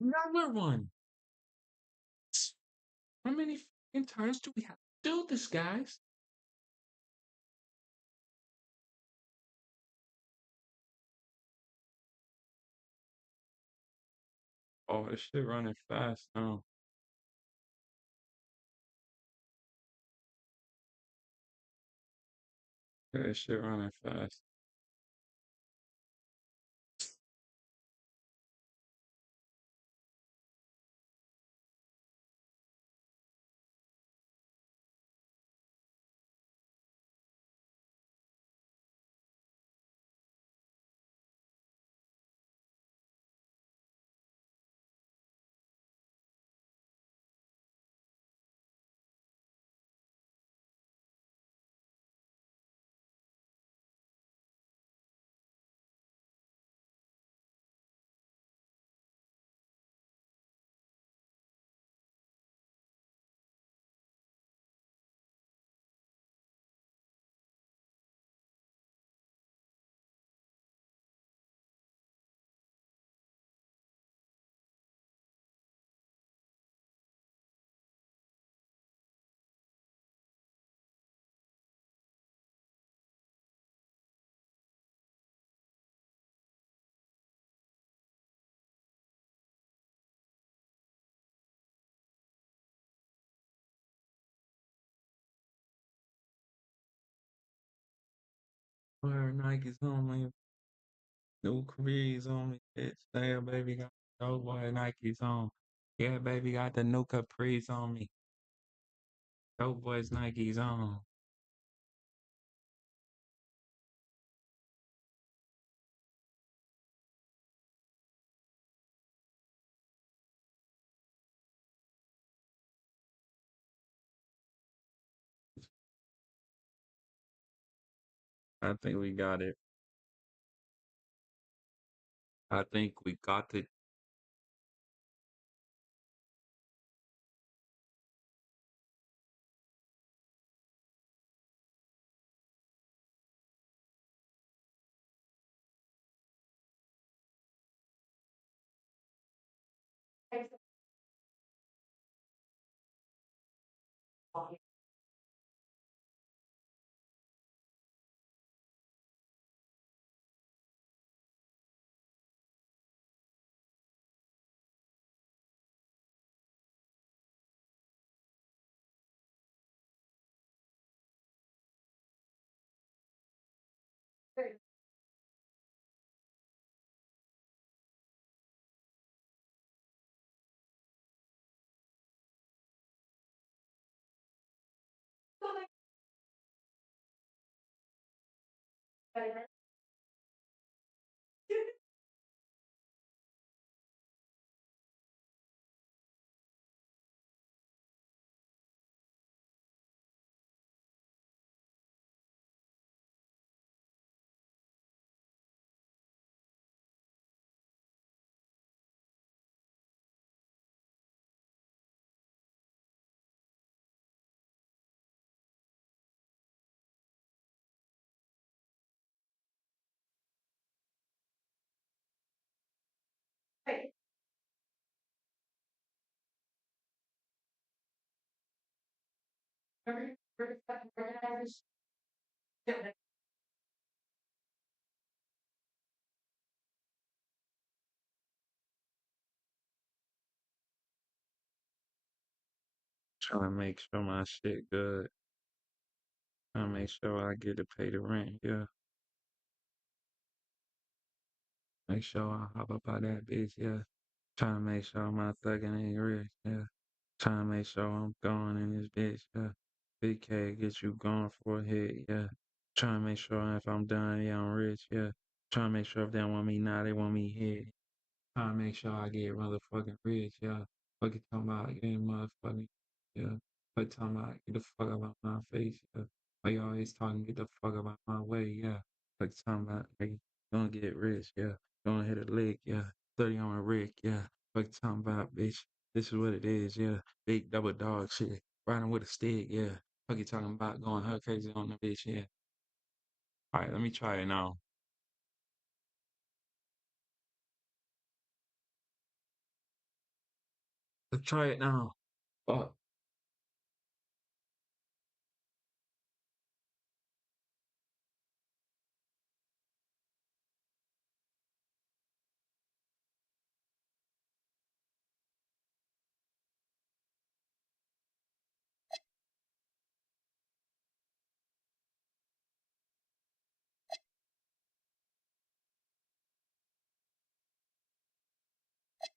Another one. How many fucking times do we have to do this, guys? Oh, this shit running fast now. Yeah, this shit running fast. Wear Nikes on me, new Careers on me, bitch. Yeah, baby, got those boy Nikes on. Yeah, baby, got the new Caprice on me. Those boys Nikes on. I think we got it. I think we got it. Trying to make sure my shit good. Trying to make sure I get to pay the rent. Yeah. Make sure I hop up out that bitch. Yeah. Trying to make sure my thuggin' ain't rich. Yeah. Trying to make sure I'm going in this bitch. Yeah. Big K get you going for a hit. Yeah. Trying to make sure if I'm done, yeah, I'm rich. Yeah. Trying to make sure if they want me now, they want me here. Trying to make sure I get motherfucking rich, yeah. Fuck you talking about getting motherfucking, yeah. Fuck talking about get the fuck out of my face, yeah. Why you always talking get the fuck out my way, yeah. Fuck talking about hey, gonna get rich, yeah. Gonna hit a lick, yeah. 30 on a Rick, yeah. Fuck talking about bitch. This is what it is, yeah. Big double dog shit. Riding with a stick, yeah. Fuck you talking about going her crazy on the bitch, yeah. Alright, let me try it now. Let's try it now. Fuck.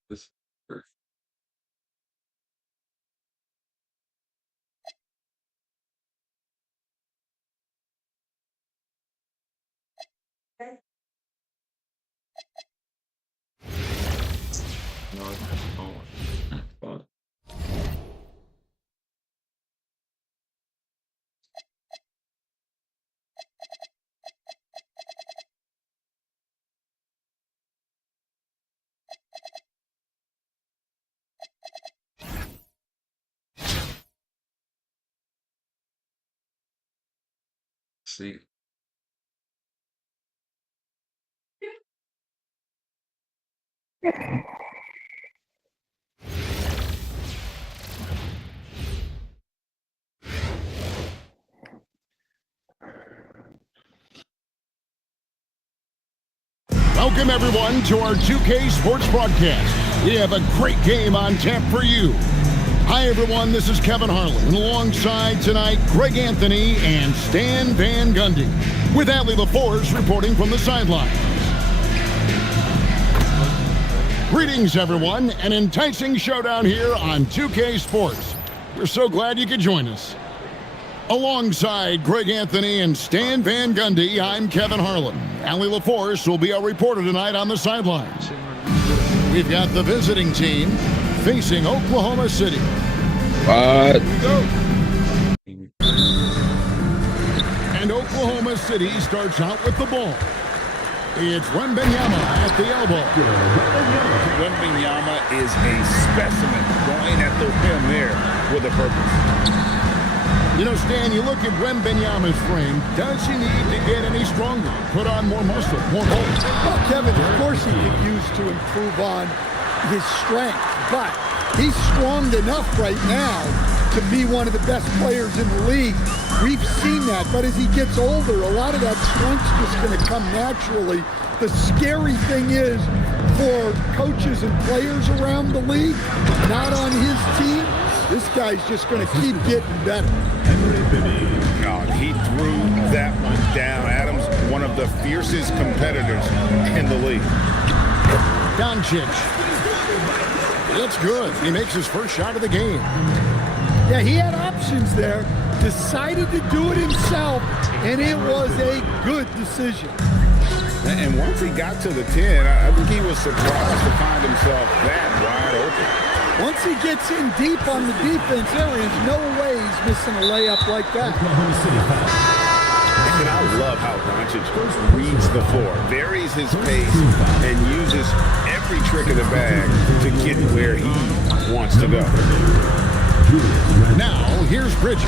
This. No, it's just going. Fuck. See. Welcome, everyone, to our 2K Sports broadcast. We have a great game on tap for you. Hi, everyone. This is Kevin Harlan, and alongside tonight, Greg Anthony and Stan Van Gundy, with Allie LaForce reporting from the sideline. Greetings, everyone. An enticing showdown here on 2K Sports. We're so glad you could join us. Alongside Greg Anthony and Stan Van Gundy, I'm Kevin Harlan. Allie LaForce will be our reporter tonight on the sidelines. We've got the visiting team facing Oklahoma City. What? And Oklahoma City starts out with the ball. It's Wembanyama at the elbow. Wembanyama is a specimen, going at the rim there with a purpose. You know, Stan, you look at Wembanyama's frame. Does he need to get any stronger? Put on more muscle, more bulk? Well, Kevin, of course he could use to improve on his strength, but he's strong enough right now to be one of the best players in the league. We've seen that, but as he gets older, a lot of that strength's just going to come naturally. The scary thing is for coaches and players around the league, not on his team, this guy's just going to keep getting better. No, he threw that one down. Adams, one of the fiercest competitors in the league. Doncic. It's good. He makes his first shot of the game. Yeah, he had options there, decided to do it himself, and it was a good decision. And once he got to the 10, I think he was surprised to find himself that wide open. Once he gets in deep on the defense, there is no way he's missing a layup like that. And I love how Doncic reads the floor, varies his pace, and uses every trick of the bag to get where he wants to go. Now, here's Bridges.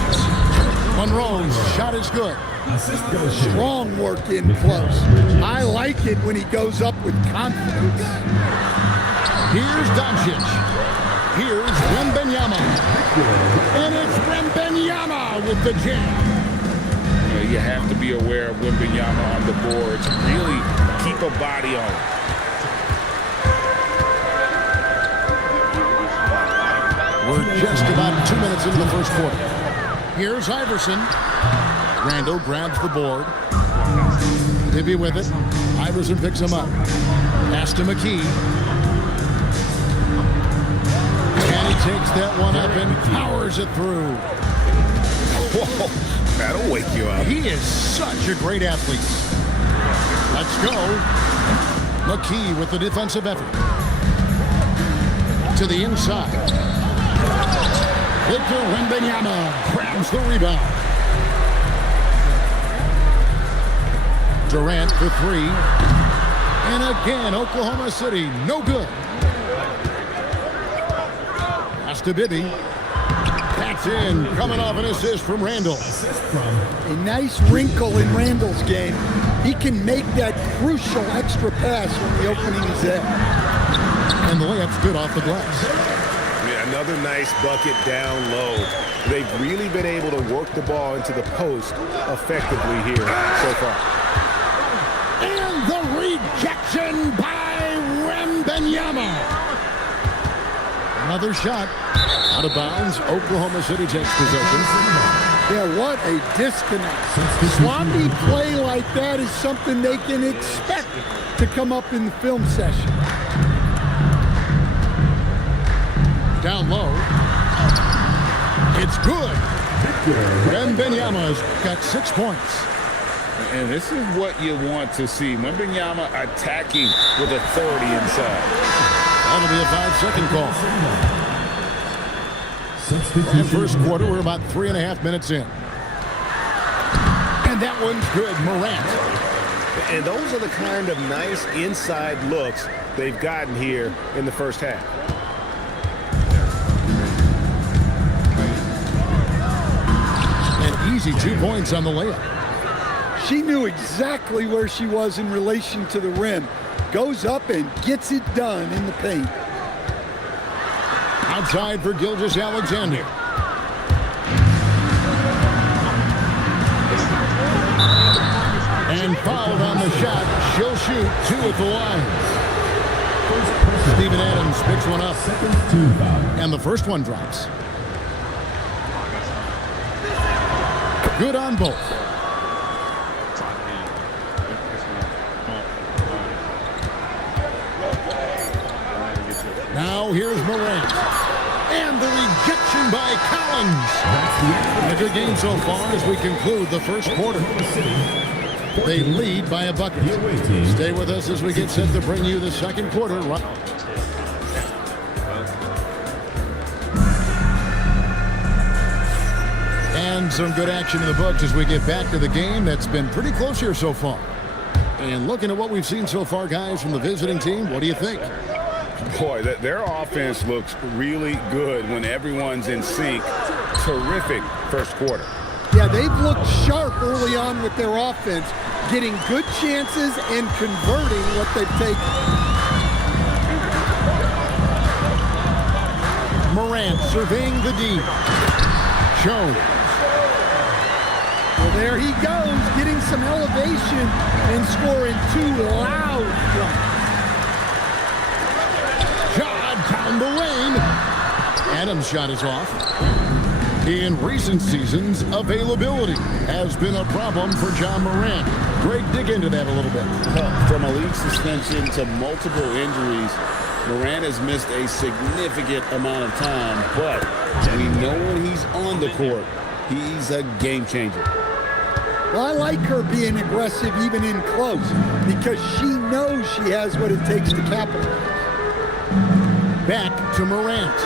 Monroe's shot is good. Strong work in close. I like it when he goes up with confidence. Here's Doncic. Here's Wembanyama. And it's Wembanyama with the jam. You have to be aware of Wembanyama on the boards. Really keep a body on it. We're just about 2 minutes into the first quarter. Here's Iverson. Randall grabs the board. Bibby with it. Iverson picks him up. Pass to McKee. And he takes that one up and powers it through. Whoa, that'll wake you up. He is such a great athlete. Let's go. McKee with the defensive effort. To the inside. Victor Wembanyama grabs the rebound. Durant for three. And again, Oklahoma City, no good. Pass to Bibby. That's in, coming off an assist from Randall. A nice wrinkle in Randall's game. He can make that crucial extra pass when the opening is there. And the layup's good off the glass. Yeah, Another nice bucket down low. They've really been able to work the ball into the post effectively here so far. And the rejection by Wembanyama. Another shot. Out of bounds. Oklahoma City takes possession. Yeah, what a disconnect. Sloppy play like that is something they can expect to come up in the film session. Down low. It's good. Wembanyama's got 6 points. And this is what you want to see. Wembanyama attacking with authority inside. That'll be a 5-second call. And first quarter, we're about 3.5 minutes in. And that one's good, Morant. And those are the kind of nice inside looks they've gotten here in the first half. An easy 2 points on the layup. She knew exactly where she was in relation to the rim. Goes up and gets it done in the paint. Outside for Gilgeous-Alexander. And fouled on the shot. She'll shoot 2 at the line. Steven Adams picks one up. And the first one drops. Good on both. Now here's Morant. And the rejection by Collins. A good game so far as we conclude the first quarter. They lead by a bucket. Stay with us as we get set to bring you the second quarter. And some good action in the books as we get back to the game that's been pretty close here so far. And looking at what we've seen so far, guys, from the visiting team, what do you think? Boy, their offense looks really good when everyone's in sync. Terrific first quarter. Yeah, they've looked sharp early on with their offense, getting good chances and converting what they've taken. Morant surveying the D. Jones. Well, there he goes, getting some elevation and scoring 2 loud shots. Down the lane. Adams' shot is off. In recent seasons, availability has been a problem for John Morant. Greg, dig into that a little bit. From a league suspension to multiple injuries, Morant has missed a significant amount of time, but we know when he's on the court, he's a game changer. Well, I like her being aggressive even in close because she knows she has what it takes to capitalize. Back to Morant.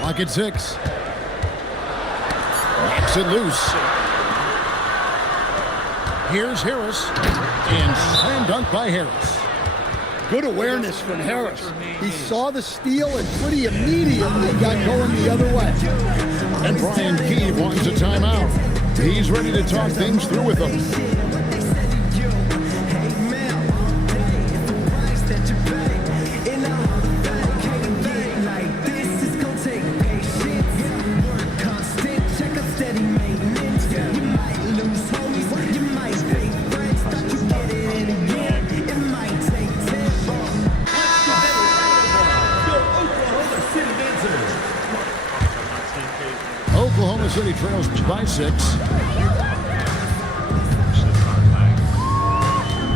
Clock at 6. Knocks it loose. Here's Harris. And slam dunk by Harris. Good awareness from Harris. He saw the steal and pretty immediately got going the other way. And Brian Keeve wants a timeout. He's ready to talk things through with them. Oklahoma City trails by 6.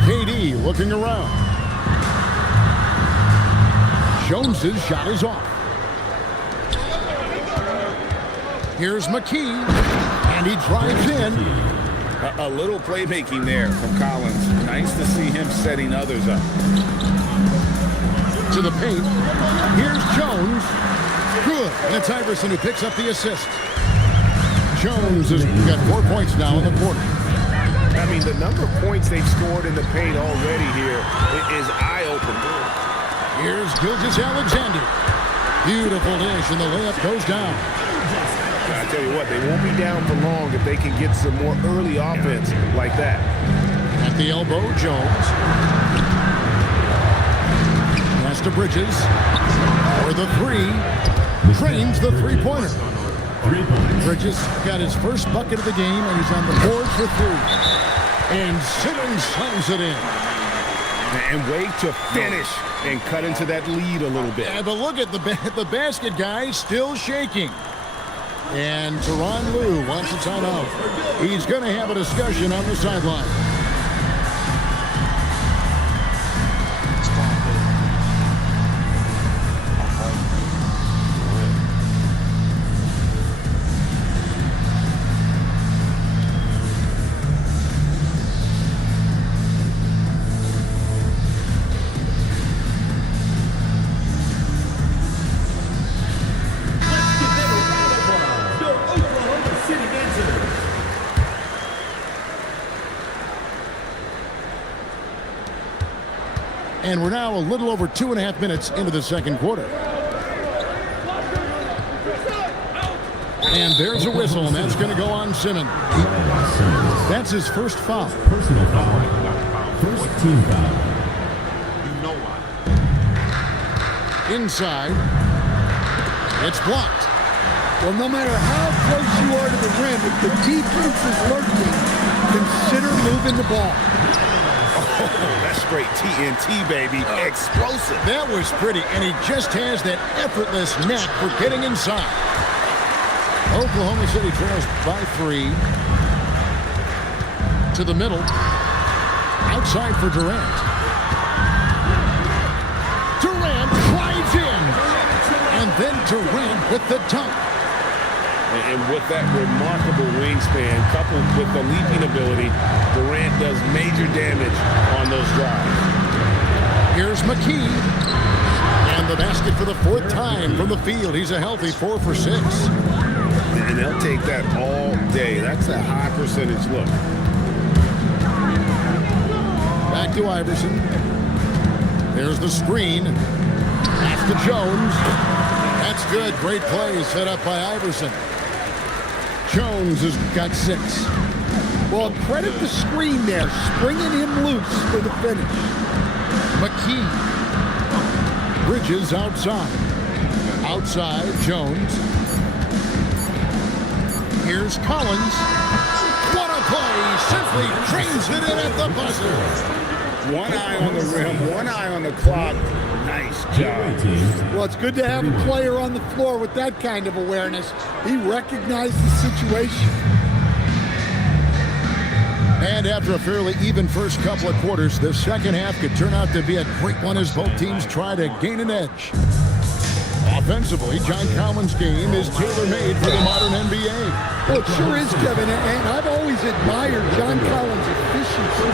KD looking around. Jones's shot is off. Here's McKee, and he drives in. A little playmaking there from Collins. Nice to see him setting others up. To the paint. Here's Jones. Good. And it's Iverson who picks up the assist. Jones has got 4 points now in the quarter. I mean, the number of points they've scored in the paint already here is eye-opening. Here's Gilgeous-Alexander. Beautiful dish, and the layup goes down. I tell you what, they won't be down for long if they can get some more early offense like that. At the elbow, Jones. Pass to Bridges. For the three. Trains the three-pointer. Bridges got his first bucket of the game, and he's on the board for three. And Simmons slams it in. And wait to finish and cut into that lead a little bit. Yeah, but look at the basket, guys, still shaking. And Tyronn Lue wants a timeout. He's going to have a discussion on the sideline. And we're now a little over 2.5 minutes into the second quarter. And there's a whistle, and that's going to go on Simmons. That's his first foul. Personal foul. First team foul. Inside. It's blocked. Well, no matter how close you are to the rim, if the defense is lurking, consider moving the ball. Oh, that's straight TNT, baby. Explosive. That was pretty, and he just has that effortless knack for getting inside. Oklahoma City trails by 3. To the middle. Outside for Durant. Durant drives in. And then Durant with the dunk. And with that remarkable wingspan, coupled with the leaping ability, Durant does major damage on those drives. Here's McKee. And the basket for the 4th time from the field. He's a healthy 4 for 6. And they'll take that all day. That's a high percentage look. Back to Iverson. There's the screen. Pass to Jones. That's good. Great play set up by Iverson. Jones has got 6. Well, credit the screen there, springing him loose for the finish. McKee. Bridges outside. Outside, Jones. Here's Collins. What a play! Simply trains it in at the buzzer. One eye on the rim, one eye on the clock. Nice job. Well, it's good to have a player on the floor with that kind of awareness. He recognized the situation. And after a fairly even first couple of quarters, the second half could turn out to be a great one as both teams try to gain an edge. Offensively, John Collins' game is tailor-made for the modern NBA. Well, it sure is, Kevin, and I've always admired John Collins' efficiency.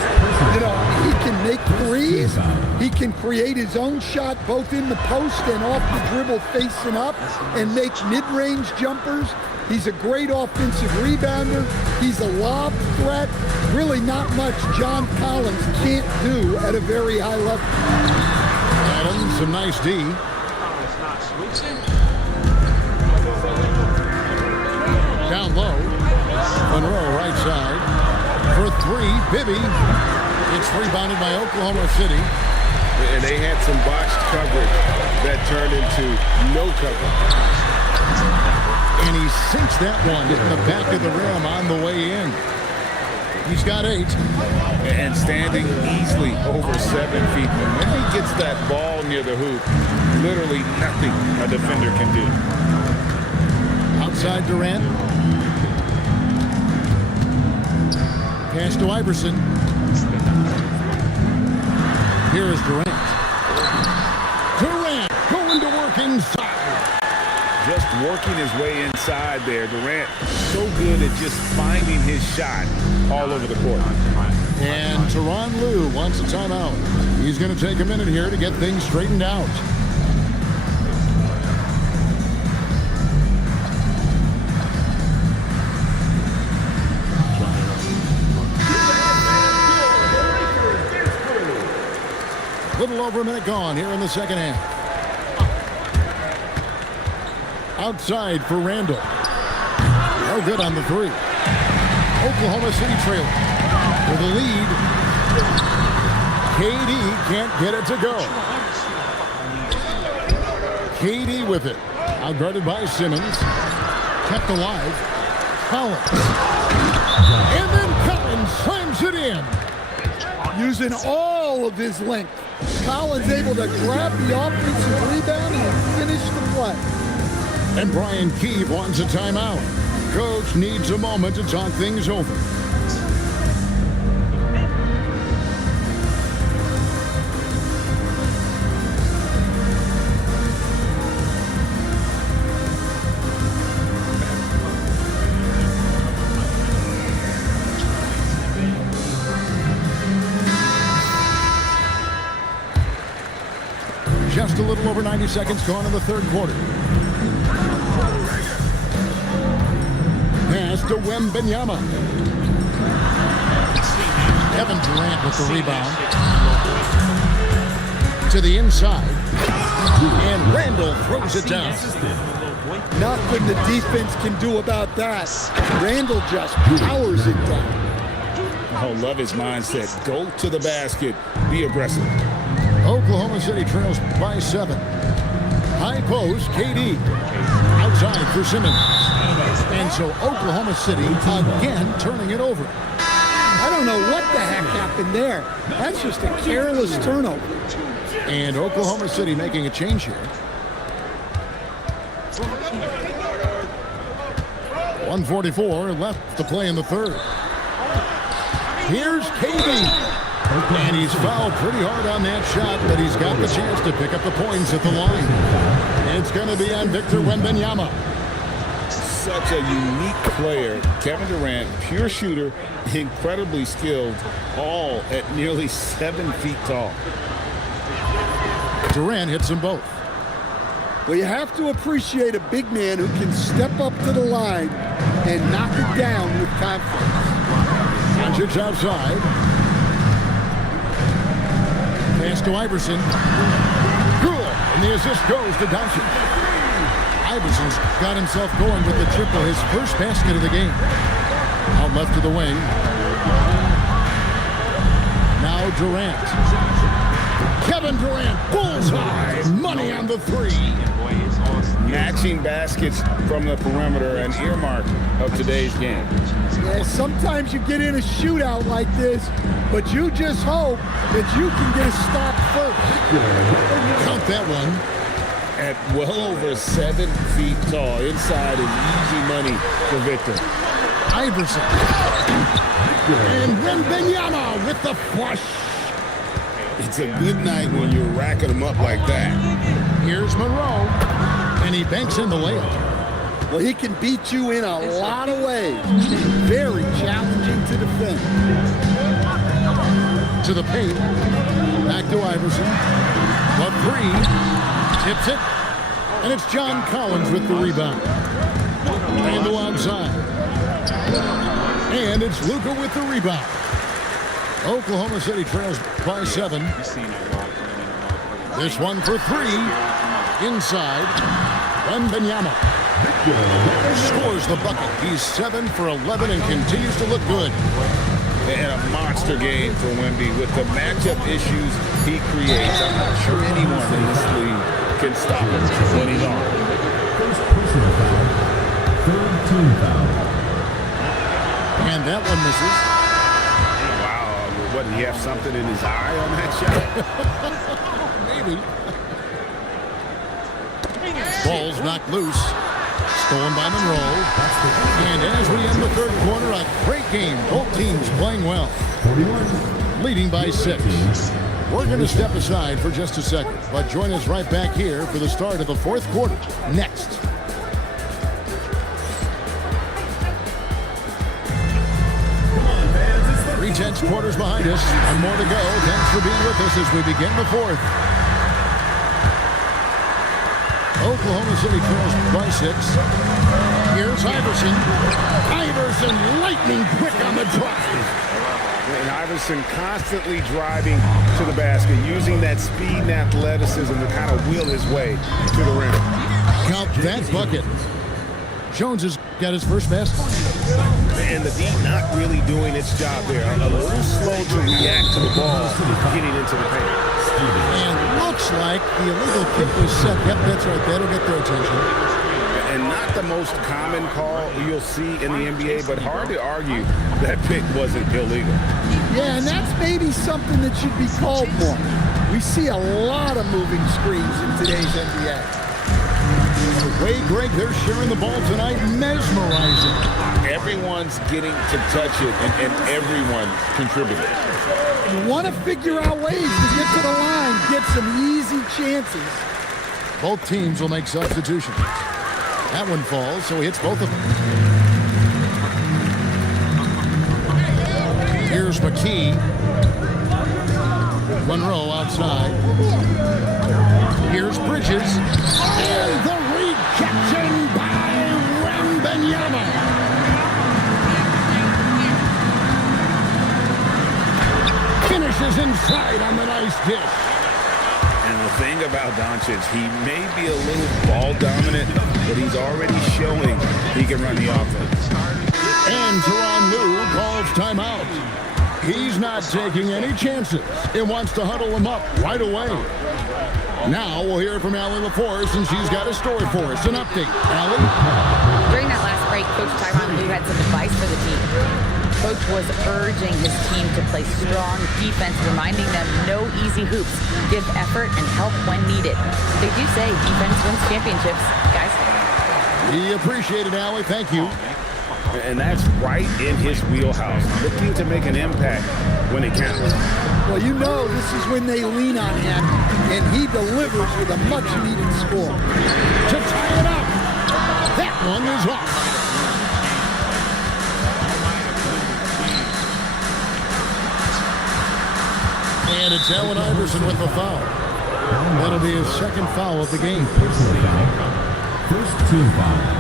You know, he can make threes, he can create his own shot both in the post and off the dribble facing up and make mid-range jumpers. He's a great offensive rebounder. He's a lob threat. Really not much John Collins can't do at a very high level. Adams, some nice D. Down low. Monroe, right side. For 3, Bibby. It's rebounded by Oklahoma City. And they had some botched coverage that turned into no coverage. And he sinks that one in the back of the rim on the way in. He's got 8. And standing easily over 7 feet. And when he gets that ball near the hoop, literally nothing a defender can do. Outside Durant. Pass to Iverson. Here is Durant. Durant going to work inside. Just working his way inside there. Durant so good at just finding his shot all over the court. And Tyronn Lue wants a timeout. He's going to take a minute here to get things straightened out. Little over a minute gone here in the second half. Outside for Randall. No good on the 3. Oklahoma City trailing with the lead. KD can't get it to go. KD with it. Outguarded by Simmons. Kept alive. Collins. And then Collins slams it in. Using all of his length. Collins able to grab the offensive rebound and finish the play. And Brian Keefe wants a timeout. Coach needs a moment to talk things over. Just a little over 90 seconds gone in the third quarter. Pass to Wembanyama. Kevin Durant with the rebound. To the inside. And Randall throws it down. Nothing the defense can do about that. Randall just powers it down. I love his mindset. Go to the basket. Be aggressive. Oklahoma City trails by 7. High post, KD. Outside for Simmons. And so Oklahoma City again turning it over. I don't know what the heck happened there. That's just a careless turnover. And Oklahoma City making a change here. 1:44 left to play in the third. Here's KD. And he's fouled pretty hard on that shot, but he's got the chance to pick up the points at the line. It's going to be on Victor Wembanyama. Such a unique player. Kevin Durant, pure shooter, incredibly skilled, all at nearly 7 feet tall. Durant hits them both. Well, you have to appreciate a big man who can step up to the line and knock it down with confidence. Doncic outside. Pass to Iverson. Good. And the assist goes to Doncic. Iverson's got himself going with the triple, his first basket of the game. Out left to the wing. Now Durant. Kevin Durant, bullseye. Money on the three. Matching baskets from the perimeter, an earmark of today's game. Yeah, sometimes you get in a shootout like this, but you just hope that you can get a stop first. Count that one. At well over 7 feet tall, inside is easy money for Victor. Iverson. And Wembanyama with the flush. It's a good night when you're racking them up like that. Here's Monroe. And he banks in the layup. Well, he can beat you in a lot of ways. Very challenging to defend. To the paint. Back to Iverson. The three. Tips it. And it's John Collins with the rebound. Randall outside. And it's Luka with the rebound. Oklahoma City trails by 7. This one for 3. Inside. Wembanyama scores the bucket. He's 7 for 11 and continues to look good. And a monster game for Wemby with the matchup issues he creates. I'm not sure anyone in this league can stop him when he's on. First personal foul. Third team foul. And that one misses. Wow, what, did he have something in his eye on that shot? Maybe. Ball's knocked loose. Stolen by Monroe. And as we end the third quarter, a great game. Both teams playing well. 41. Leading by 6. We're going to step aside for just a second, but join us right back here for the start of the fourth quarter. Next. 3 quarters behind us, and more to go. Thanks for being with us as we begin the fourth. Oklahoma City trails by 6. Here's Iverson. Iverson lightning quick on the drive. And Iverson constantly driving to the basket, using that speed and athleticism to kind of wheel his way to the rim. Count that bucket. Jones has got his first basket. And the D not really doing its job there. A little slow to react to the ball getting into the paint. And look looks like the illegal kick was set. Yep, that's right. That'll get their attention. And not the most common call you'll see in the NBA, but hard to argue that pick wasn't illegal. Yeah, and that's maybe something that should be called more. We see a lot of moving screens in today's NBA. The way, Greg, they're sharing the ball tonight, mesmerizing. Everyone's getting to touch it, and everyone contributed. You want to figure out ways to get to the line, get some easy chances. Both teams will make substitutions. That one falls, so he hits both of them. Here's McKee. Monroe outside. Here's Bridges. And the rejection by Wembanyama. Finishes inside on the nice dish. And the thing about Doncic, he may be a little ball dominant, but he's already showing he can run the offense. And Tyronn Lue calls timeout. He's not taking any chances. He wants to huddle him up right away. Now we'll hear from Allie LaForce, and she's got a story for us. An update. Allie? During that last break, Coach Tyronn Lue had some advice for the team. Coach was urging his team to play strong defense, reminding them no easy hoops, give effort, and help when needed. They do say defense wins championships, guys. We appreciate it, Allie. Thank you. And that's right in his wheelhouse, looking to make an impact when it counts. Well, you know this is when they lean on him, and he delivers with a much-needed score. To tie it up. That one is off. And it's Allen Iverson with the foul. That'll be his second foul of the game. Personal foul. First team foul.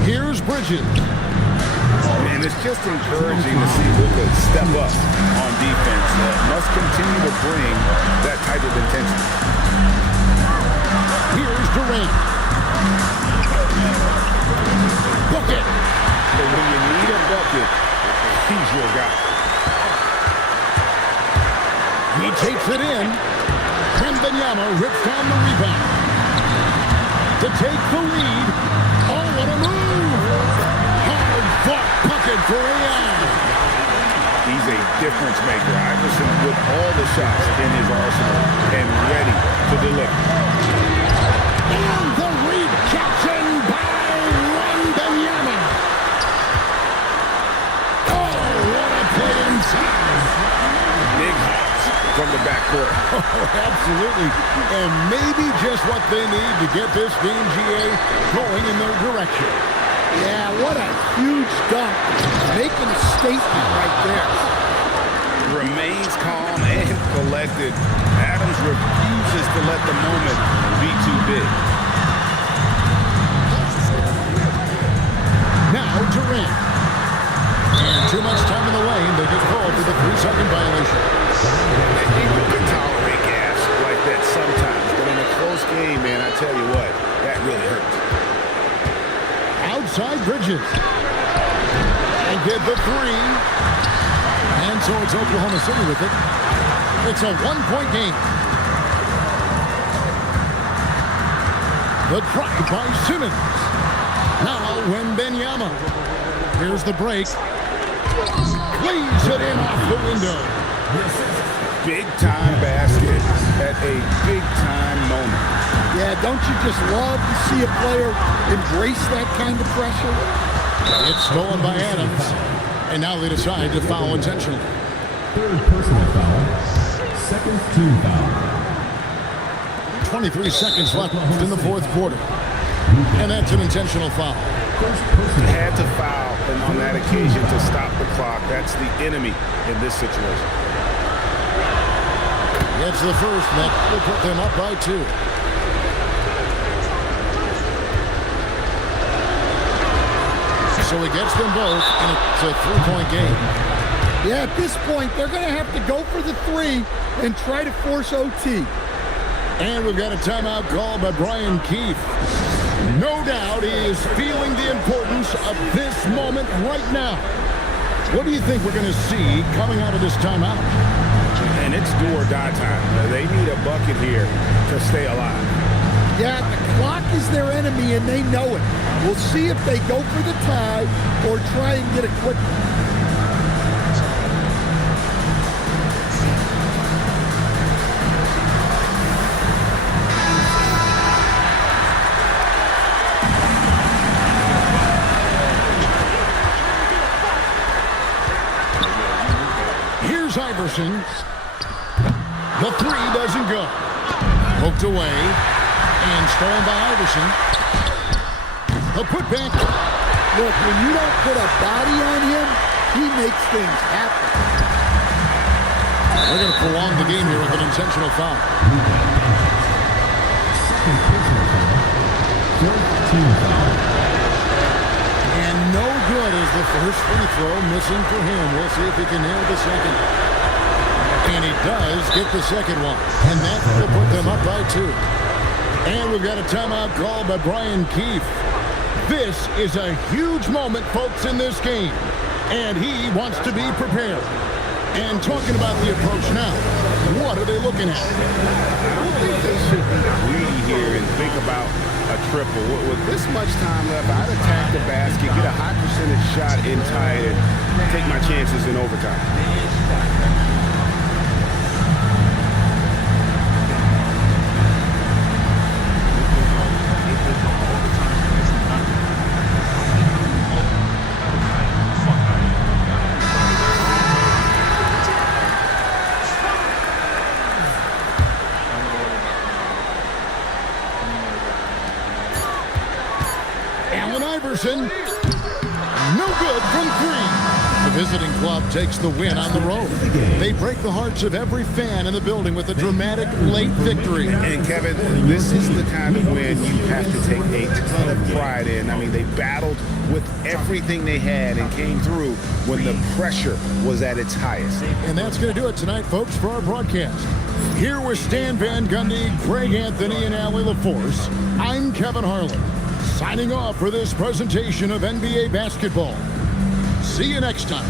Here's Bridges. And it's just encouraging to see Luka step up on defense. Must continue to bring that type of intensity. Here's Durant. Bucket. But when you need a bucket, he's your guy. He takes it in. Wembanyama rips down the rebound. To take the lead. Oh, what a move! Hard-fought bucket for AI. He's a difference maker. Iverson with all the shots in his arsenal and ready to deliver. And the rejection by Wembanyama. Oh, what a play inside. Big hops from the backcourt. Oh, absolutely. And maybe just what they need to get this game, GA, going in their direction. Yeah, what a huge dunk. Making a statement right there. Remains calm and collected. Adams refuses to let the moment be too big. Now Durant. And too much time in the lane. They get called for the 3-second violation. You can tolerate gas like that sometimes, but in a close game, man, I tell you what, that really hurts. Outside Bridges. And get the three. And so it's Oklahoma City with it. It's a one-point game. The try by Simmons. Now Wembanyama. Here's the break. Leaves it in off the window. Big-time basket at a big-time moment. Yeah, don't you just love to see a player embrace that kind of pressure? It's stolen by Adams. And now they decide to foul intentionally. Third personal foul. Second team foul. 23 seconds left in the fourth quarter. And that's an intentional foul. First personal Had to foul, and on that occasion to stop the clock. That's the enemy in this situation. It's the first that will put them up by 2. So he gets them both, and it's a 3-point game. Yeah, at this point, they're going to have to go for the 3 and try to force OT. And we've got a timeout called by Brian Keefe. No doubt he is feeling the importance of this moment right now. What do you think we're going to see coming out of this timeout? And it's do or die time. They need a bucket here to stay alive. Yeah, the clock is their enemy, and they know it. We'll see if they go for the tie or try and get a quick one. Here's Iverson. The three doesn't go. Poked away. And stolen by Iverson. A putback. Look, when you don't put a body on him, he makes things happen. They're going to prolong the game here with an intentional foul. Second personal foul. Fourth team foul. And no good is the first free throw missing for him. We'll see if he can nail the second. And he does get the second one. And that will put them up by 2. And we've got a timeout called by Brian Keefe. This is a huge moment, folks, in this game. And he wants to be prepared. And talking about the approach now, what are they looking at? I think they should be greedy here and think about a triple. With this much time left, I'd attack the basket, get a high percentage shot in tight, and take my chances in overtime. Iverson, no good from 3. The visiting club takes the win on the road. They break the hearts of every fan in the building with a dramatic late victory. And Kevin, this is the kind of win you have to take a ton of pride in. I mean, they battled with everything they had and came through when the pressure was at its highest. And that's going to do it tonight, folks, for our broadcast. Here with Stan Van Gundy, Greg Anthony, and Allie LaForce, I'm Kevin Harlan. Signing off for this presentation of NBA basketball. See you next time.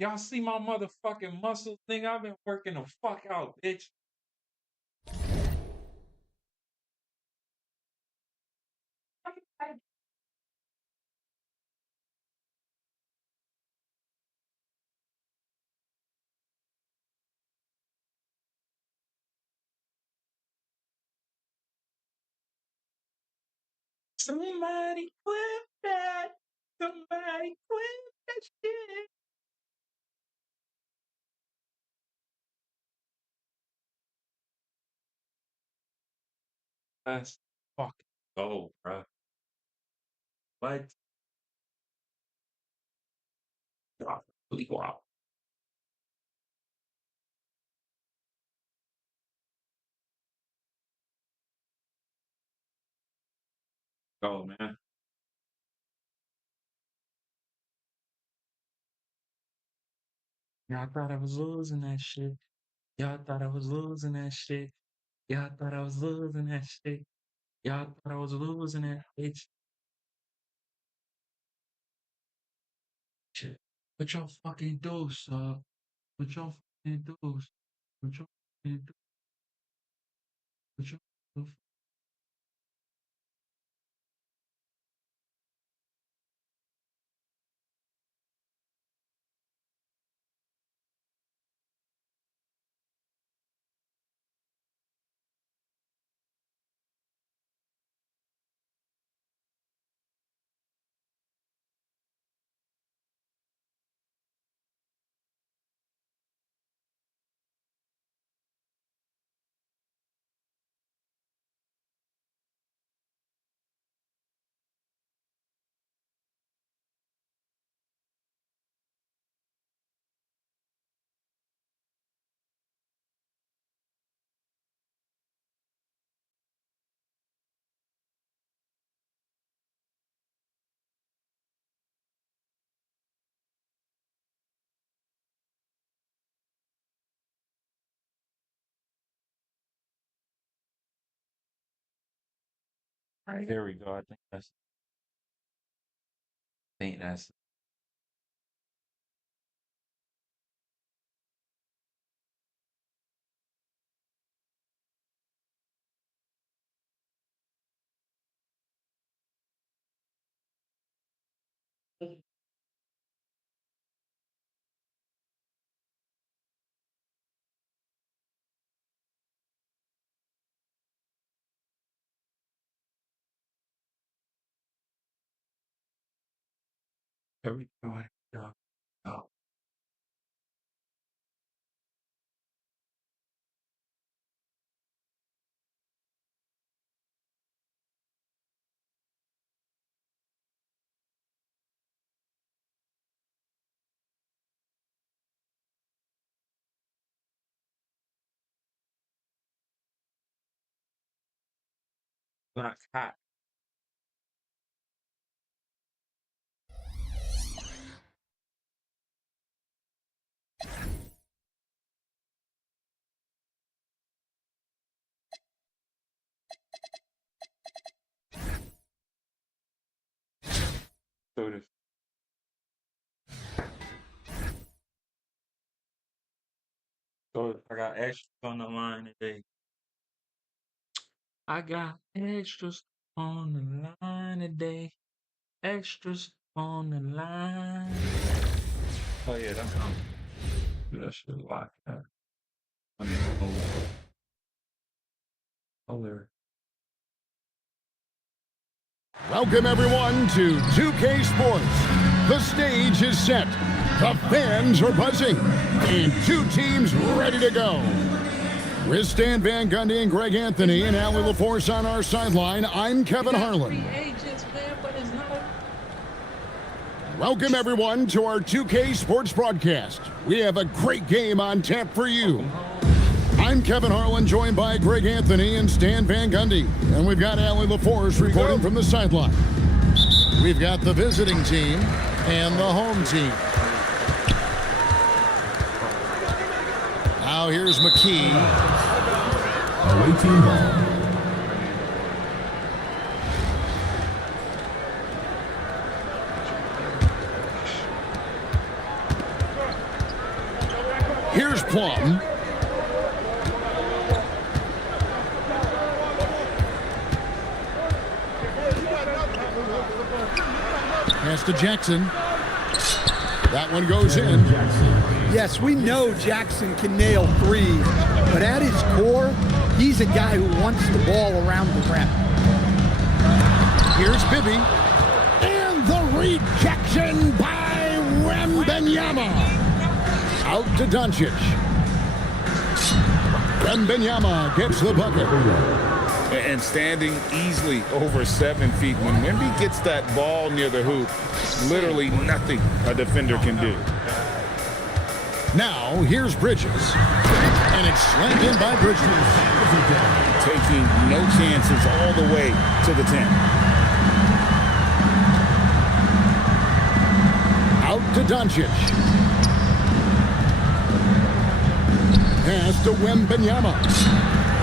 Y'all see my motherfucking muscles, nigga? I've been working the fuck out, bitch. Somebody quit that. Somebody quit that shit. Let's fucking go, bro. What? God, really wow. Go, man. Y'all thought I was losing that shit. Y'all thought I was losing that shit. Y'all thought I was losing that shit. Y'all thought I was losing that bitch. Shit. What y'all fucking do, sir? What y'all fucking do? What y'all fucking do? What y'all do? All right, there we go. I think that's there we go. Oh, not hot. So the so I got extras on the line today. I got extras on the line today. Extras on the line. Oh yeah, that's how that shit locked up. I mean, oh, Welcome, everyone, to 2K Sports. The stage is set. The fans are buzzing. And two teams ready to go. With Stan Van Gundy and Greg Anthony and Allie LaForce on our sideline, I'm Kevin Harlan. Welcome, everyone, to our 2K Sports broadcast. We have a great game on tap for you. I'm Kevin Harlan, joined by Greg Anthony and Stan Van Gundy. And we've got Allie LaForce reporting from the sideline. We've got the visiting team and the home team. Now here's McKee. Away team ball. Here's Plum. Pass to Jackson. That one goes in. Yes, we know Jackson can nail threes, but at his core, he's a guy who wants the ball around the rim. Here's Bibby. And the rejection by Wembanyama. Out to Doncic. Wembanyama gets the bucket. And standing easily over 7 feet. When Wemby gets that ball near the hoop, literally nothing a defender can do. Now, here's Bridges. And it's slammed in by Bridges. Taking no chances all the way to the 10. Out to Doncic. Pass to Wembanyama.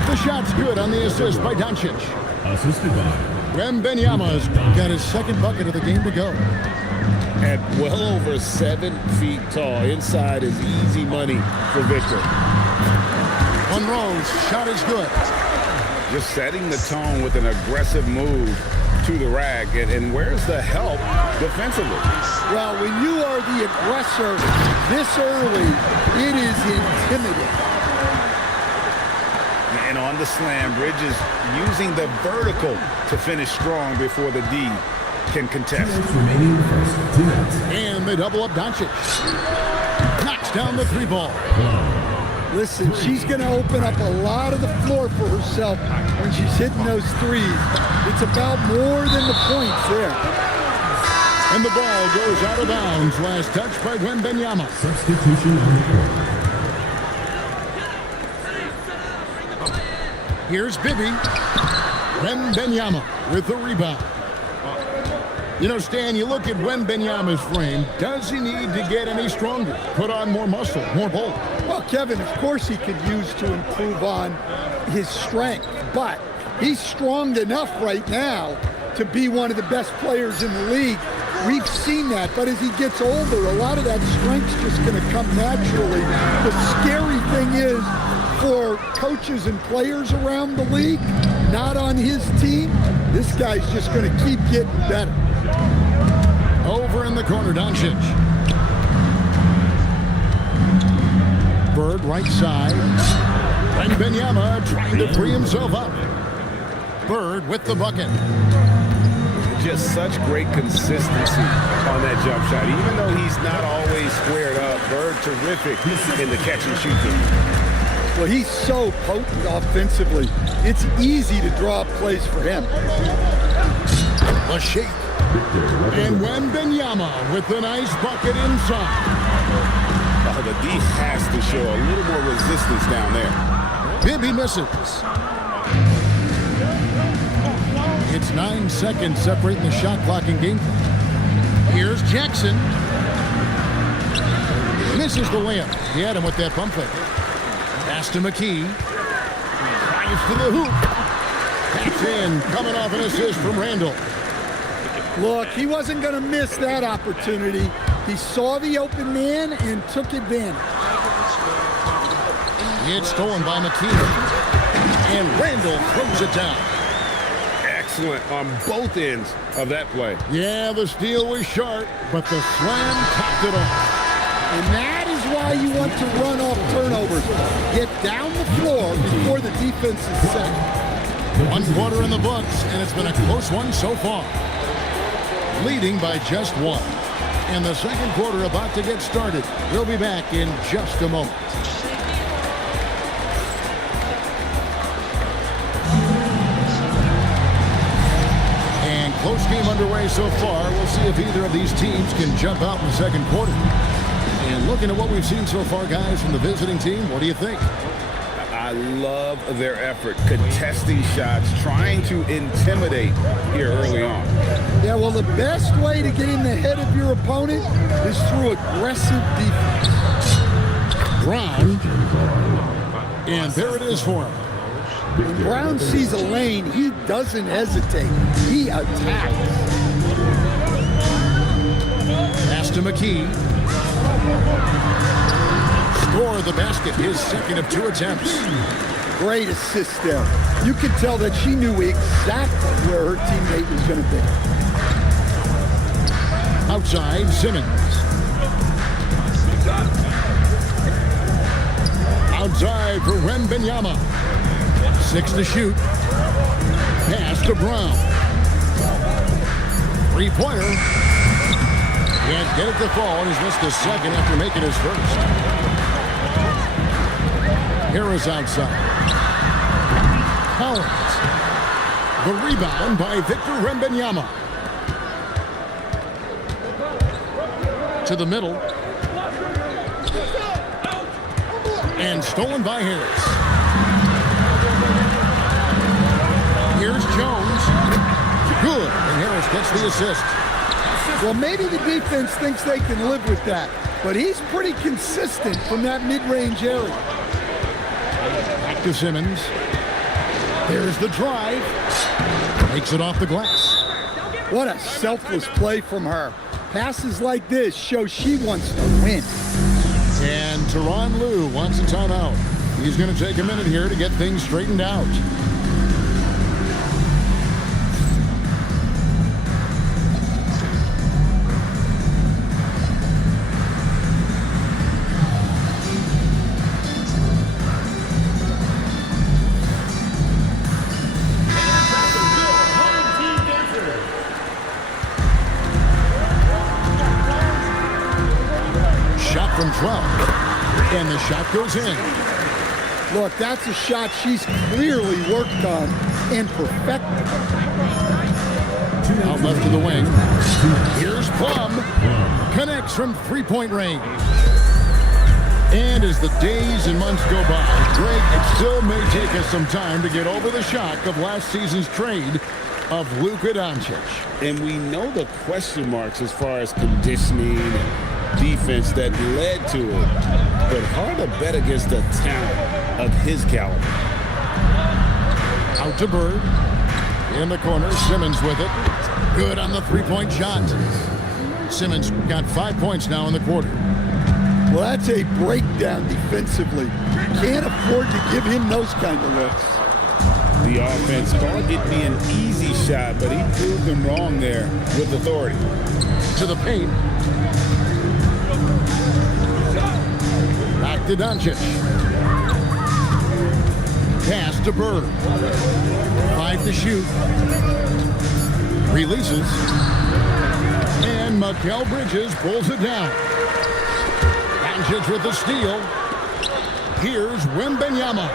The shot's good on the assist by Doncic. Assisted by Wembanyama's got his second bucket of the game to go. At well over 7 feet tall, inside is easy money for Victor. Monroe's shot is good. Just setting the tone with an aggressive move to the rack. And where's the help defensively? Well, when you are the aggressor this early, it is intimidating. And on the slam, Bridges using the vertical to finish strong before the D can contest. remaining in the first. 2 minutes. And they double up Doncic. Knocks down the three ball. Listen, she's going to open up a lot of the floor for herself when she's hitting those threes. It's about more than the points there. And the ball goes out of bounds. Last touch by Wembanyama. Substitution on the court. Here's Bibby. Wembanyama with the rebound. You know, Stan, you look at Wembanyama's frame. Does he need to get any stronger? Put on more muscle, more bulk? Well, Kevin, of course he could use to improve on his strength, but he's strong enough right now to be one of the best players in the league. We've seen that, but as he gets older, a lot of that strength's just going to come naturally. The scary thing is, for coaches and players around the league, not on his team, this guy's just going to keep getting better. Over in the corner, Doncic. Bird right side. And Benyama trying to free himself up. Bird with the bucket. Just such great consistency on that jump shot. Even though he's not always squared up, Bird terrific in the catch and shoot game. Well, he's so potent offensively. It's easy to draw up plays for him. A shake. And Wembanyama with the nice bucket inside. The D has to show a little more resistance down there. Bibby misses. It's 9 seconds separating the shot clock and game clock. Here's Jackson. Misses the layup. He had him with that pump fake. Pass to McKee. Drives to the hoop. That's in. Coming off an assist from Randall. Look, he wasn't going to miss that opportunity. He saw the open man and took advantage. It's stolen by McKee. And Randall throws it down. Excellent on both ends of that play. Yeah, the steal was sharp, but the slam topped it off. And that is why you want to run off turnovers. Get down the floor before the defense is set. 1 quarter in the books, and it's been a close one so far. Leading by just 1. And the second quarter about to get started. We'll be back in just a moment. And close game underway so far. We'll see if either of these teams can jump out in the second quarter. And looking at what we've seen so far, guys, from the visiting team, what do you think? I love their effort, contesting shots, trying to intimidate here early on. Yeah, well, the best way to get in the head of your opponent is through aggressive defense. Brown. And there it is for him. When Brown sees a lane, he doesn't hesitate. He attacks. Pass to McKee. Score the basket, his second of 2 attempts. Great assist there. You could tell that she knew exactly where her teammate was going to be. Outside, Simmons. Outside for Wembanyama. 6 to shoot. Pass to Brown. 3-pointer. Can't get it to fall, and he's missed a second after making his first. Harris outside. Collins. The rebound by Victor Wembanyama. To the middle. And stolen by Harris. Here's Jones. Good. And Harris gets the assist. Well, maybe the defense thinks they can live with that, but he's pretty consistent from that mid-range area. Back to Simmons. There's the drive. Makes it off the glass. What a selfless play from her. Passes like this show she wants to win. And Tyronn Lue wants a timeout. He's going to take a minute here to get things straightened out. From 12, and the shot goes in. Look, that's a shot she's clearly worked on and perfected. Out left to the wing. Here's Plum. Connects from 3-point range. And as the days and months go by, Greg, it still may take us some time to get over the shock of last season's trade of Luka Doncic. And we know the question marks as far as conditioning and defense that led to it, but hard to bet against a talent of his caliber. Out to Bird. In the corner, Simmons with it. Good on the three-point shot. Simmons got 5 points now in the quarter. Well, that's a breakdown defensively. Can't afford to give him those kind of looks. The offense thought it'd be an easy shot, but he proved them wrong there with authority. To the paint. Back to Doncic. Pass to Bird. 5 to shoot. Releases. And Mikal Bridges pulls it down. Doncic with the steal. Here's Wembanyama.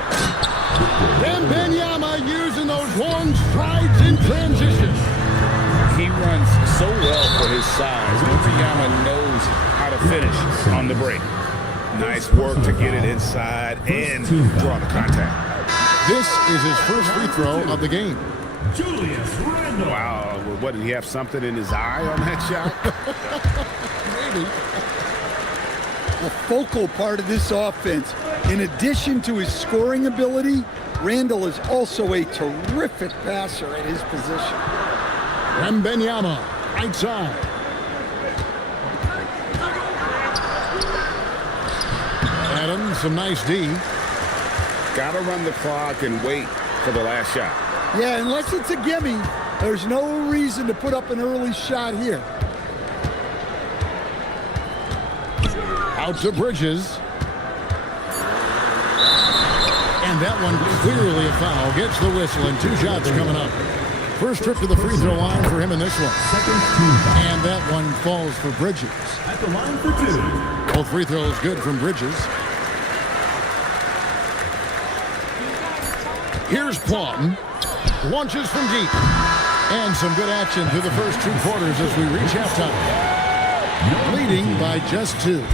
Wembanyama using those long strides in transition. He runs so well for his size. Wembanyama knows how to finish on the break. Nice work to get it inside and draw the contact. This is his first free throw of the game. Julius Randle. Wow, what, did he have something in his eye on that shot? Maybe. A focal part of this offense. In addition to his scoring ability, Randle is also a terrific passer at his position. Wembanyama, right side. Adams, some nice D. Got to run the clock and wait for the last shot. Yeah, unless it's a gimme, there's no reason to put up an early shot here. Out to Bridges. And that one clearly a foul. Gets the whistle and 2 shots coming up. First trip to the free throw line for him in this one. And that one falls for Bridges. At the line for 2. Both free throws good from Bridges. Here's Plum. Launches from deep. And some good action through the first 2 quarters as we reach halftime. Leading by just 2.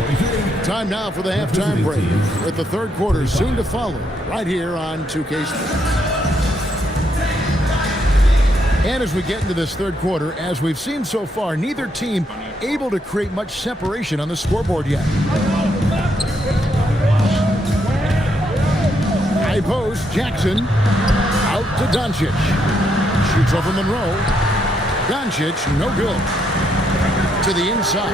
Time now for the halftime break, with the third quarter soon to follow, right here on 2K Sports. And as we get into this third quarter, as we've seen so far, neither team able to create much separation on the scoreboard yet. High post, Jackson. Out to Doncic. Shoots over Monroe. Doncic, no good. To the inside.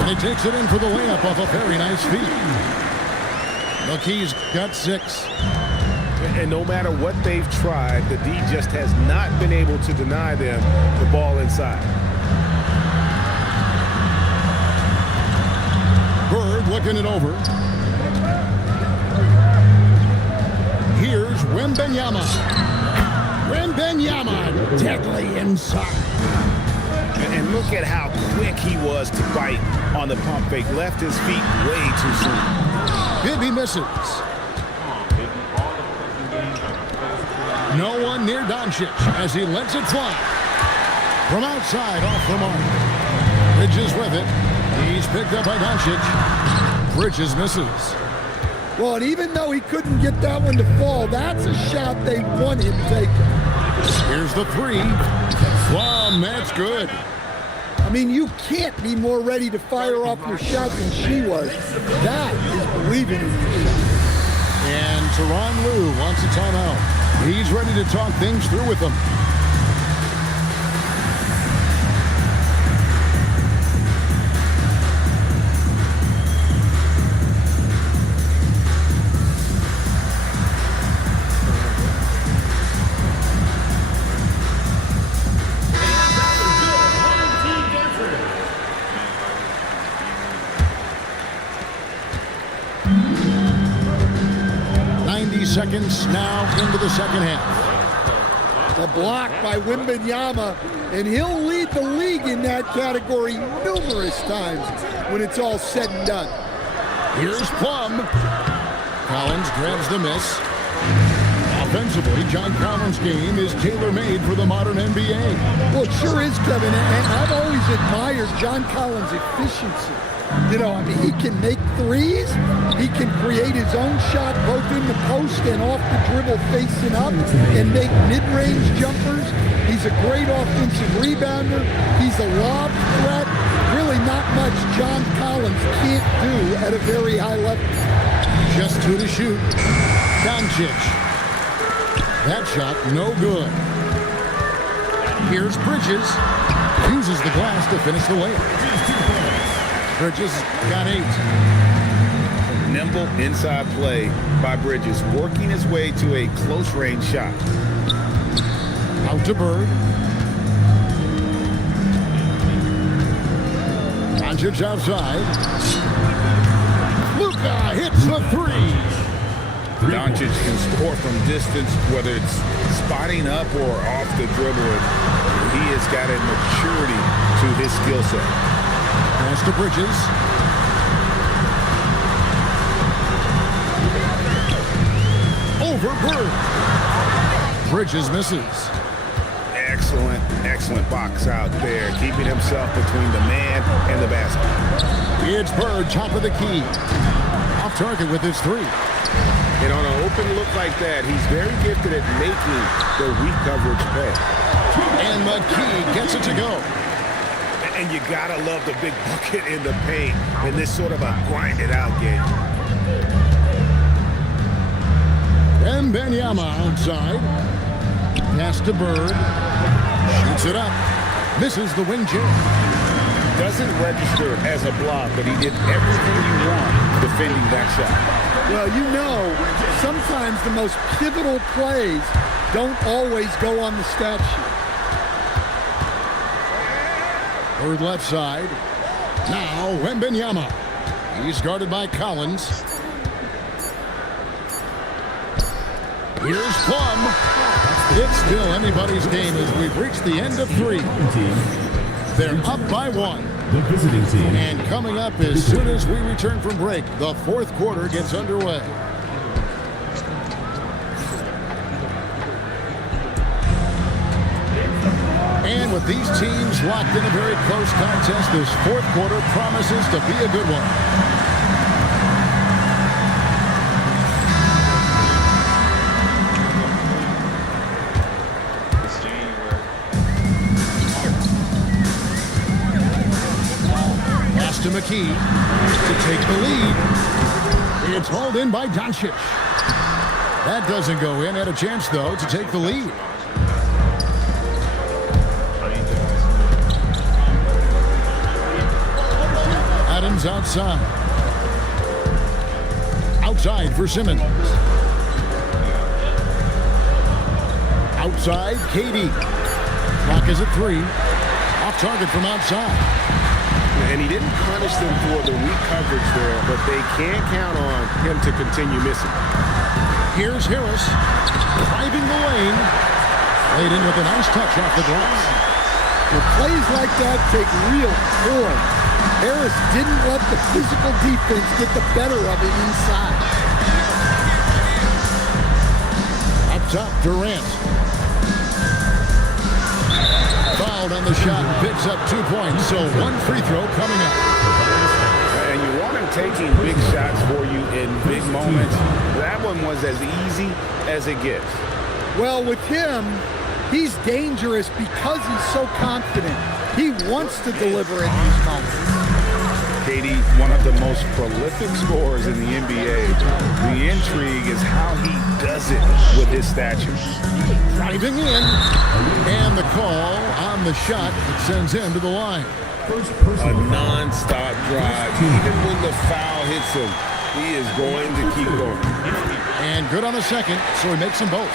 And he takes it in for the layup off a very nice feed. McKee's got 6. And no matter what they've tried, the D just has not been able to deny them the ball inside. Bird looking it over. Here's Wembanyama. Wembanyama deadly inside. And look at how quick he was to bite on the pump fake. Left his feet way too soon. Bibby misses. No one near Doncic as he lets it fly. From outside, off the mark. Bridges with it. He's picked up by Doncic. Bridges misses. Well, and even though he couldn't get that one to fall, that's a shot they want him taking. Here's the 3. Wow, that's good. I mean, you can't be more ready to fire off your shot than she was. That is believing in yourself. And Tyronn Lue wants a timeout. He's ready to talk things through with them. Seconds now into the second half. The block by Wembanyama, and he'll lead the league in that category numerous times when it's all said and done. Here's Plum. Collins grabs the miss. Offensively, John Collins' game is tailor-made for the modern NBA. Well, it sure is, Kevin, and I've always admired John Collins' efficiency. You know, I mean, he can make threes. He can create his own shot both in the post and off the dribble facing up and make mid-range jumpers. He's a great offensive rebounder. He's a lob threat. Really not much John Collins can't do at a very high level. Just 2 to shoot. Doncic. That shot, no good. Here's Bridges. Uses the glass to finish the layup. Bridges got 8. Nimble inside play by Bridges, working his way to a close-range shot. Out to Bird. Doncic outside. Luka hits the 3. Doncic can score from distance, whether it's spotting up or off the dribble. He has got a maturity to his skill set. Pass to Bridges. Over Bird. Bridges misses. Excellent box out there, keeping himself between the man and the basket. It's Bird, top of the key. Off target with his 3. And on an open look like that, he's very gifted at making the weak coverage pay. And McKee gets it to go. And you gotta love the big bucket in the paint in this sort of a grinded out game. And Benyama outside. Pass to Bird. Shoots it up. Misses the wing jam. Doesn't register as a block, but he did everything you want defending that shot. Well, you know, sometimes the most pivotal plays don't always go on the stat sheet. Bird left side. Now Wembanyama. He's guarded by Collins. Here's Plum. It's still anybody's game as we've reached the end of 3. They're up by 1. The visiting team. And coming up as soon as we return from break, the 4th quarter gets underway. And with these teams locked in a very close contest, this 4th quarter promises to be a good one. To McKee to take the lead. It's hauled in by Doncic. That doesn't go in. Had a chance, though, to take the lead. Adams outside. Outside for Simmons. Outside, KD. Clock is at 3. Off target from outside. And he didn't punish them for the weak coverage there, but they can't count on him to continue missing. Here's Harris, driving the lane. Laid in with a nice touch off the glass. Well, plays like that take real form. Harris didn't let the physical defense get the better of him inside. Up top, Durant. Fouled on the shot and picks up 2 points, so 1 free throw coming up. And you want him taking big shots for you in big moments. That one was as easy as it gets. Well, with him, he's dangerous because he's so confident. He wants to deliver in these moments. KD, one of the most prolific scorers in the NBA. The intrigue is how he does it with his stature. Driving in, and the call on the shot that sends him to the line. A non-stop drive. Even when the foul hits him, he is going to keep going. And good on the second, so he makes them both.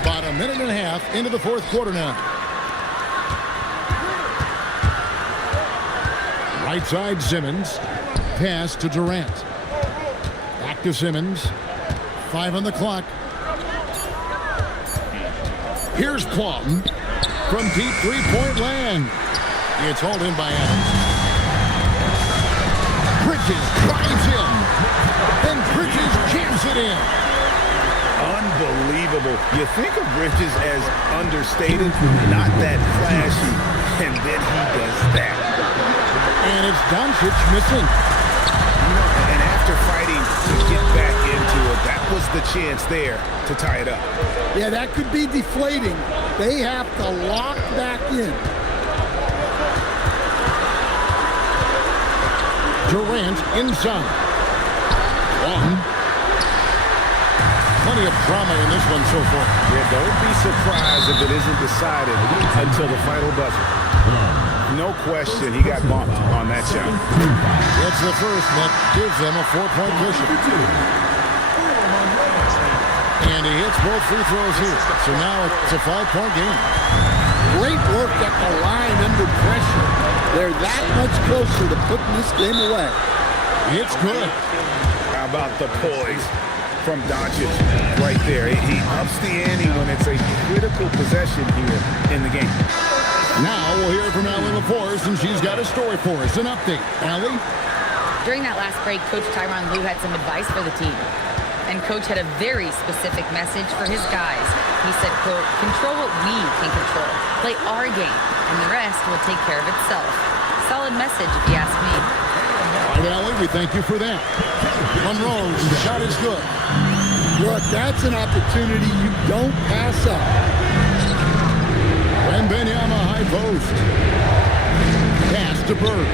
About a minute and a half into the 4th quarter now. Right side, Simmons. Pass to Durant. Back to Simmons. 5 on the clock. Here's Plum from deep 3-point land. It's hauled in by Adams. Bridges drives in. And Bridges jams it in. Unbelievable. You think of Bridges as understated, not that flashy, and then he does that. And it's Doncic missing. And after fighting to get back into it, that was the chance there to tie it up. Yeah, that could be deflating. They have to lock back in. Durant inside. one. Plenty of drama in this one so far. Yeah, don't be surprised if it isn't decided until the final buzzer. No question, he got bumped on that shot. It's the first that gives them a 4-point cushion. And he hits both free throws here. So now it's a 5-point game. Great work at the line under pressure. They're that much closer to putting this game away. It's good. How about the poise from Doncic right there? He ups the ante when it's a critical possession here in the game. Now we'll hear from Allie LaForce, and she's got a story for us. An update. Allie? During that last break, Coach Tyronn Lue had some advice for the team. And Coach had a very specific message for his guys. He said, quote, control what we can control. Play our game, and the rest will take care of itself. Solid message, if you ask me. All right, Allie, we thank you for that. Monroe's shot is good. Look, that's an opportunity you don't pass up. And Benyama high post. Pass to Bird.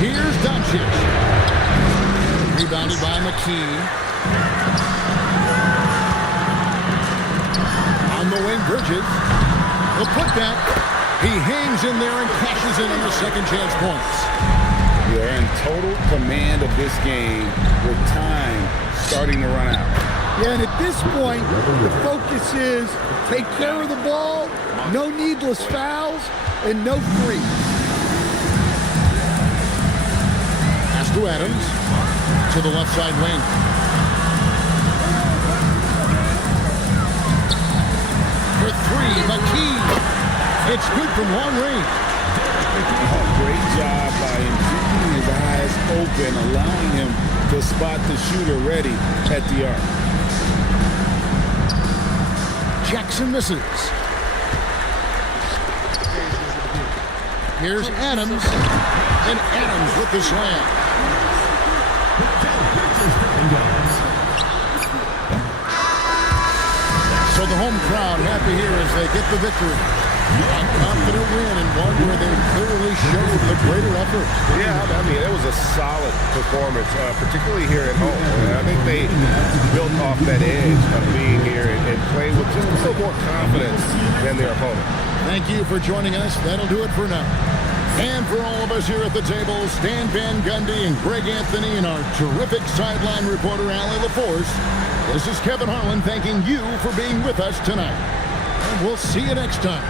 Here's Doncic. Rebounded by McKee. On the wing, Bridges. The putback. He hangs in there and cashes in on the second chance points. They're in total command of this game with time starting to run out. Yeah, and at this point, the focus is take care of the ball, no needless fouls, and no free. Pass to Adams. To the left side wing. For three, McKee. It's good from long range. Oh, great job by him keeping his eyes open, allowing him to spot the shooter ready at the arc. Jackson misses. Here's Adams. And Adams with the slam. So the home crowd happy here as they get the victory. A confident win and one where they clearly showed the greater effort. Yeah, I mean, it was a solid performance, particularly here at home. I think they built off that edge of being here and played with just a little more confidence than their opponent. Thank you for joining us. That'll do it for now. And for all of us here at the table, Stan Van Gundy and Greg Anthony and our terrific sideline reporter, Allie LaForce, this is Kevin Harlan thanking you for being with us tonight. And we'll see you next time.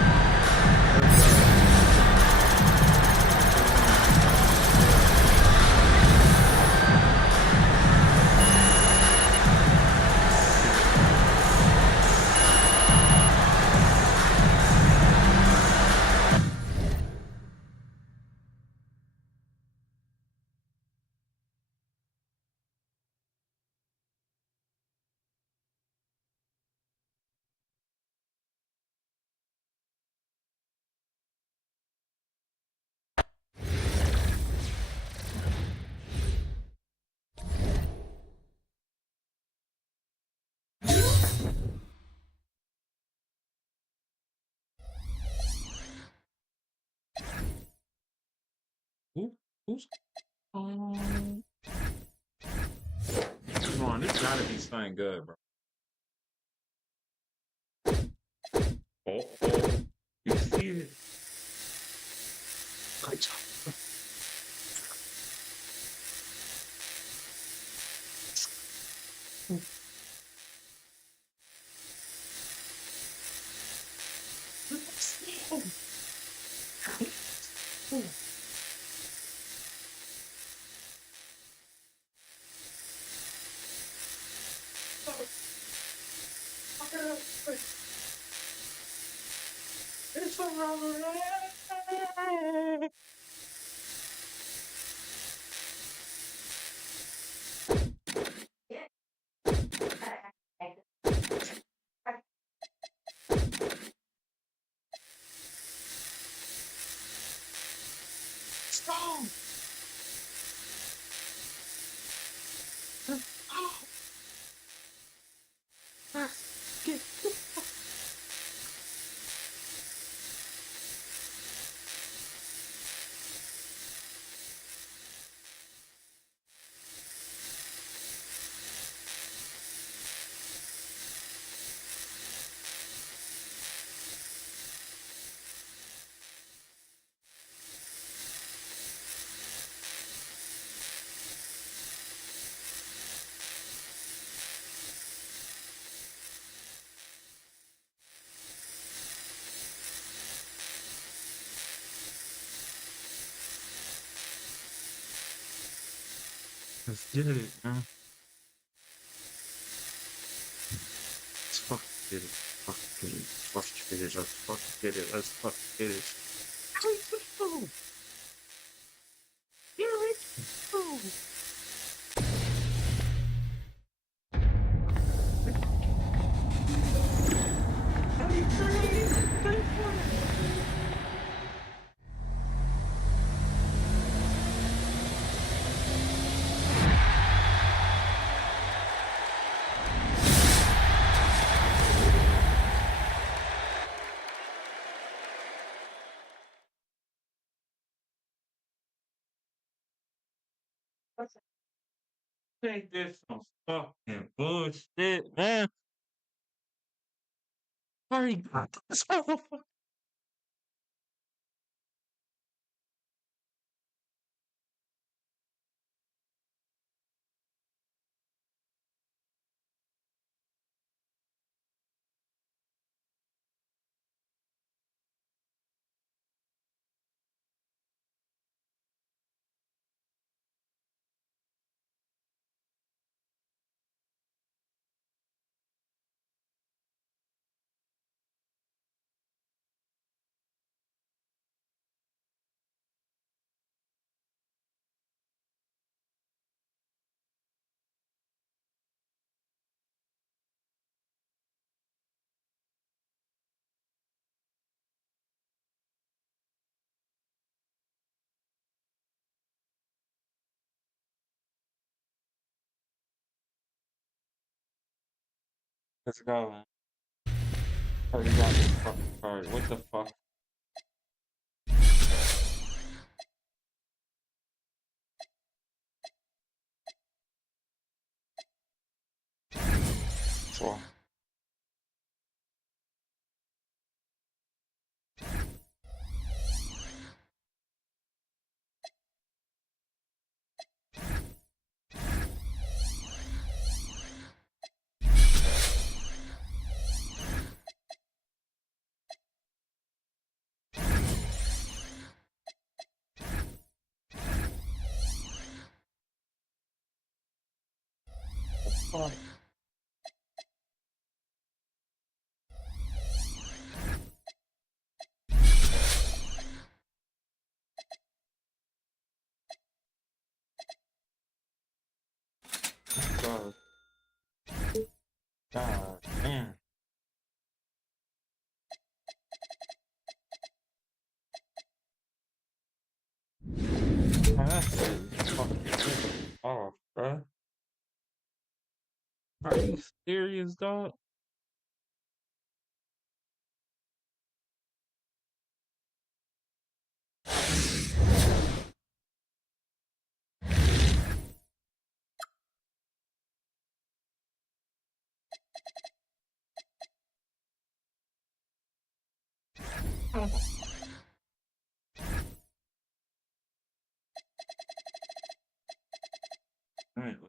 Who's Come on, this gotta be something good, bro. Oh, you see it? Good job. It's a strong. Let's get it, man. Let's fucking get it. Fucking get it. Fucking get it. Let's fucking get it. Let's fucking get it. Let's go. Here we go. Think this some fucking bullshit, man. Hurry up. This motherfucker. Let's go, man. Hurry up. This fucking card. What the fuck? Fuck. Fuck. God. God damn. Man, that shit is fucking pissed off, bruh. Are you serious, dog? Anyway,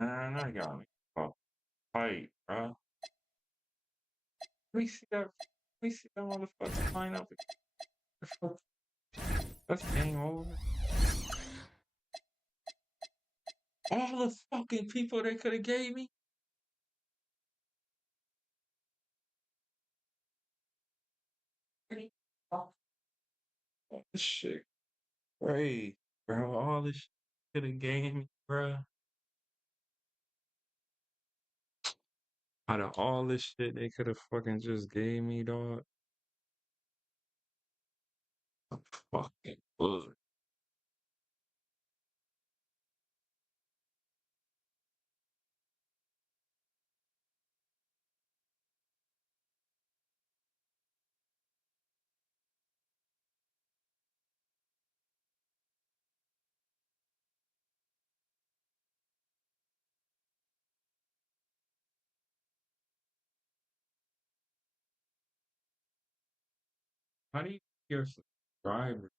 man, that got me fucked tight, bruh. We see that motherfucker line up. That's game over. All the fucking people they could have gave me. This shit crazy, bro. All this shit could have gave me, bro. Out of all this shit they could have fucking just gave me, dog. I'm fucking bullshit. How do you your subscribers?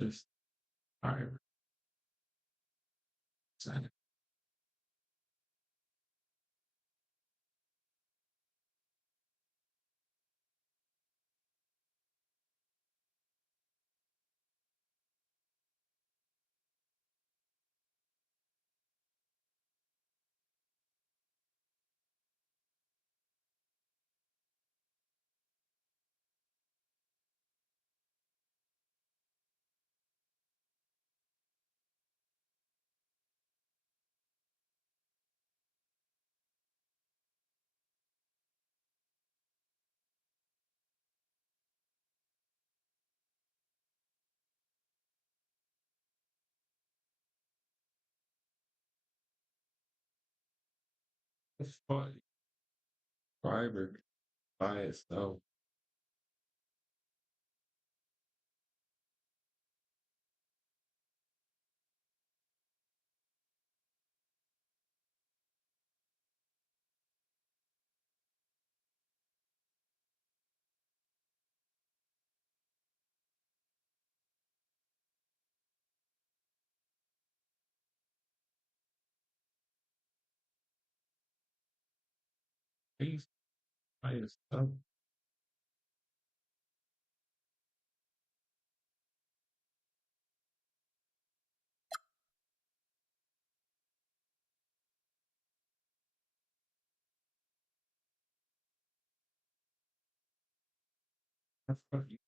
Just fire. Send It's funny. Fiber by itself. Things by itself. That's funny.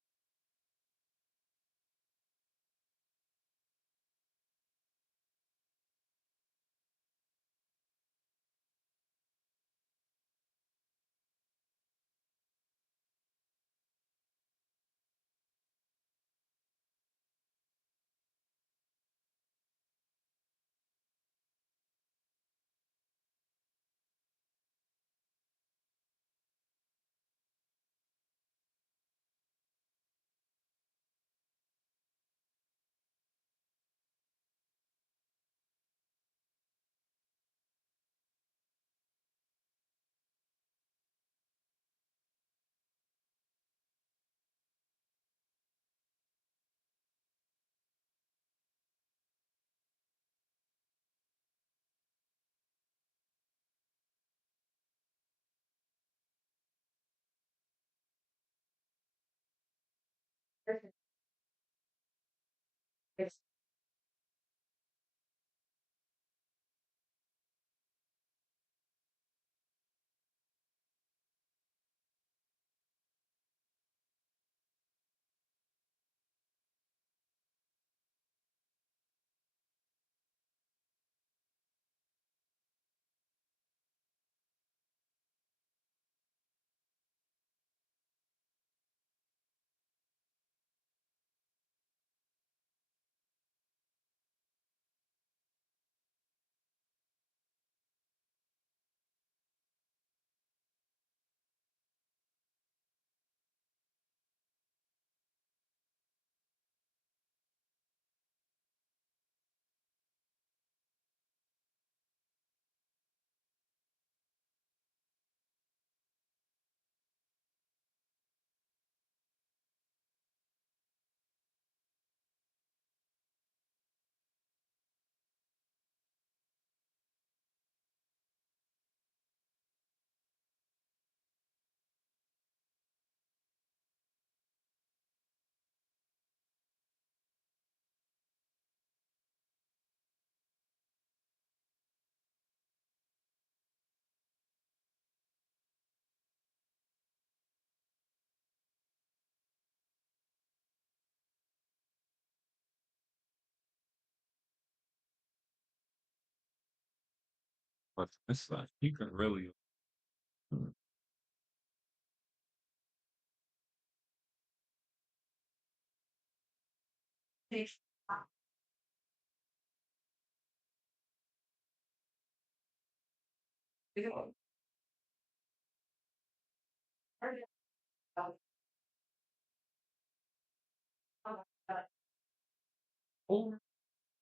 But it's like you can really over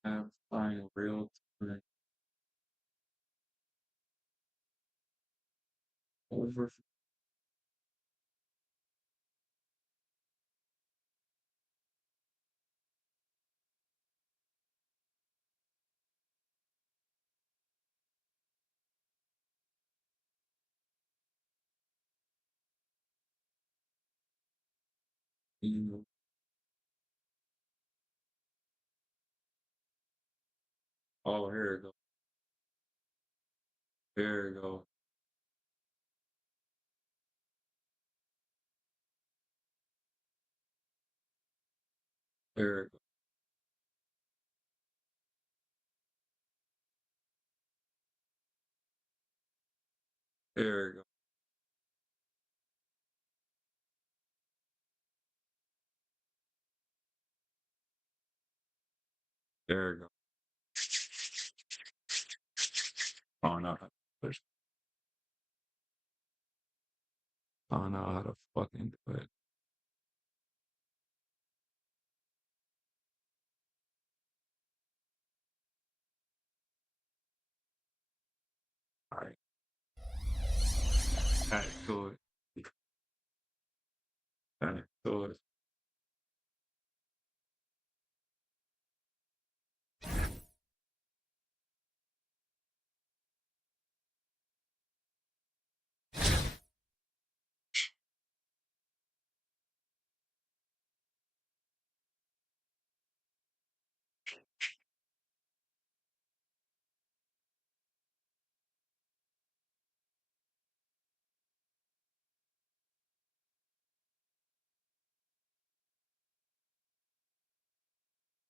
have flying real time over Mm. Oh, here we go. Here we go. Here we go. Here we go. There we go. Oh no. I don't know how to fucking do it. Alright. Alright, cool. Alright, cool.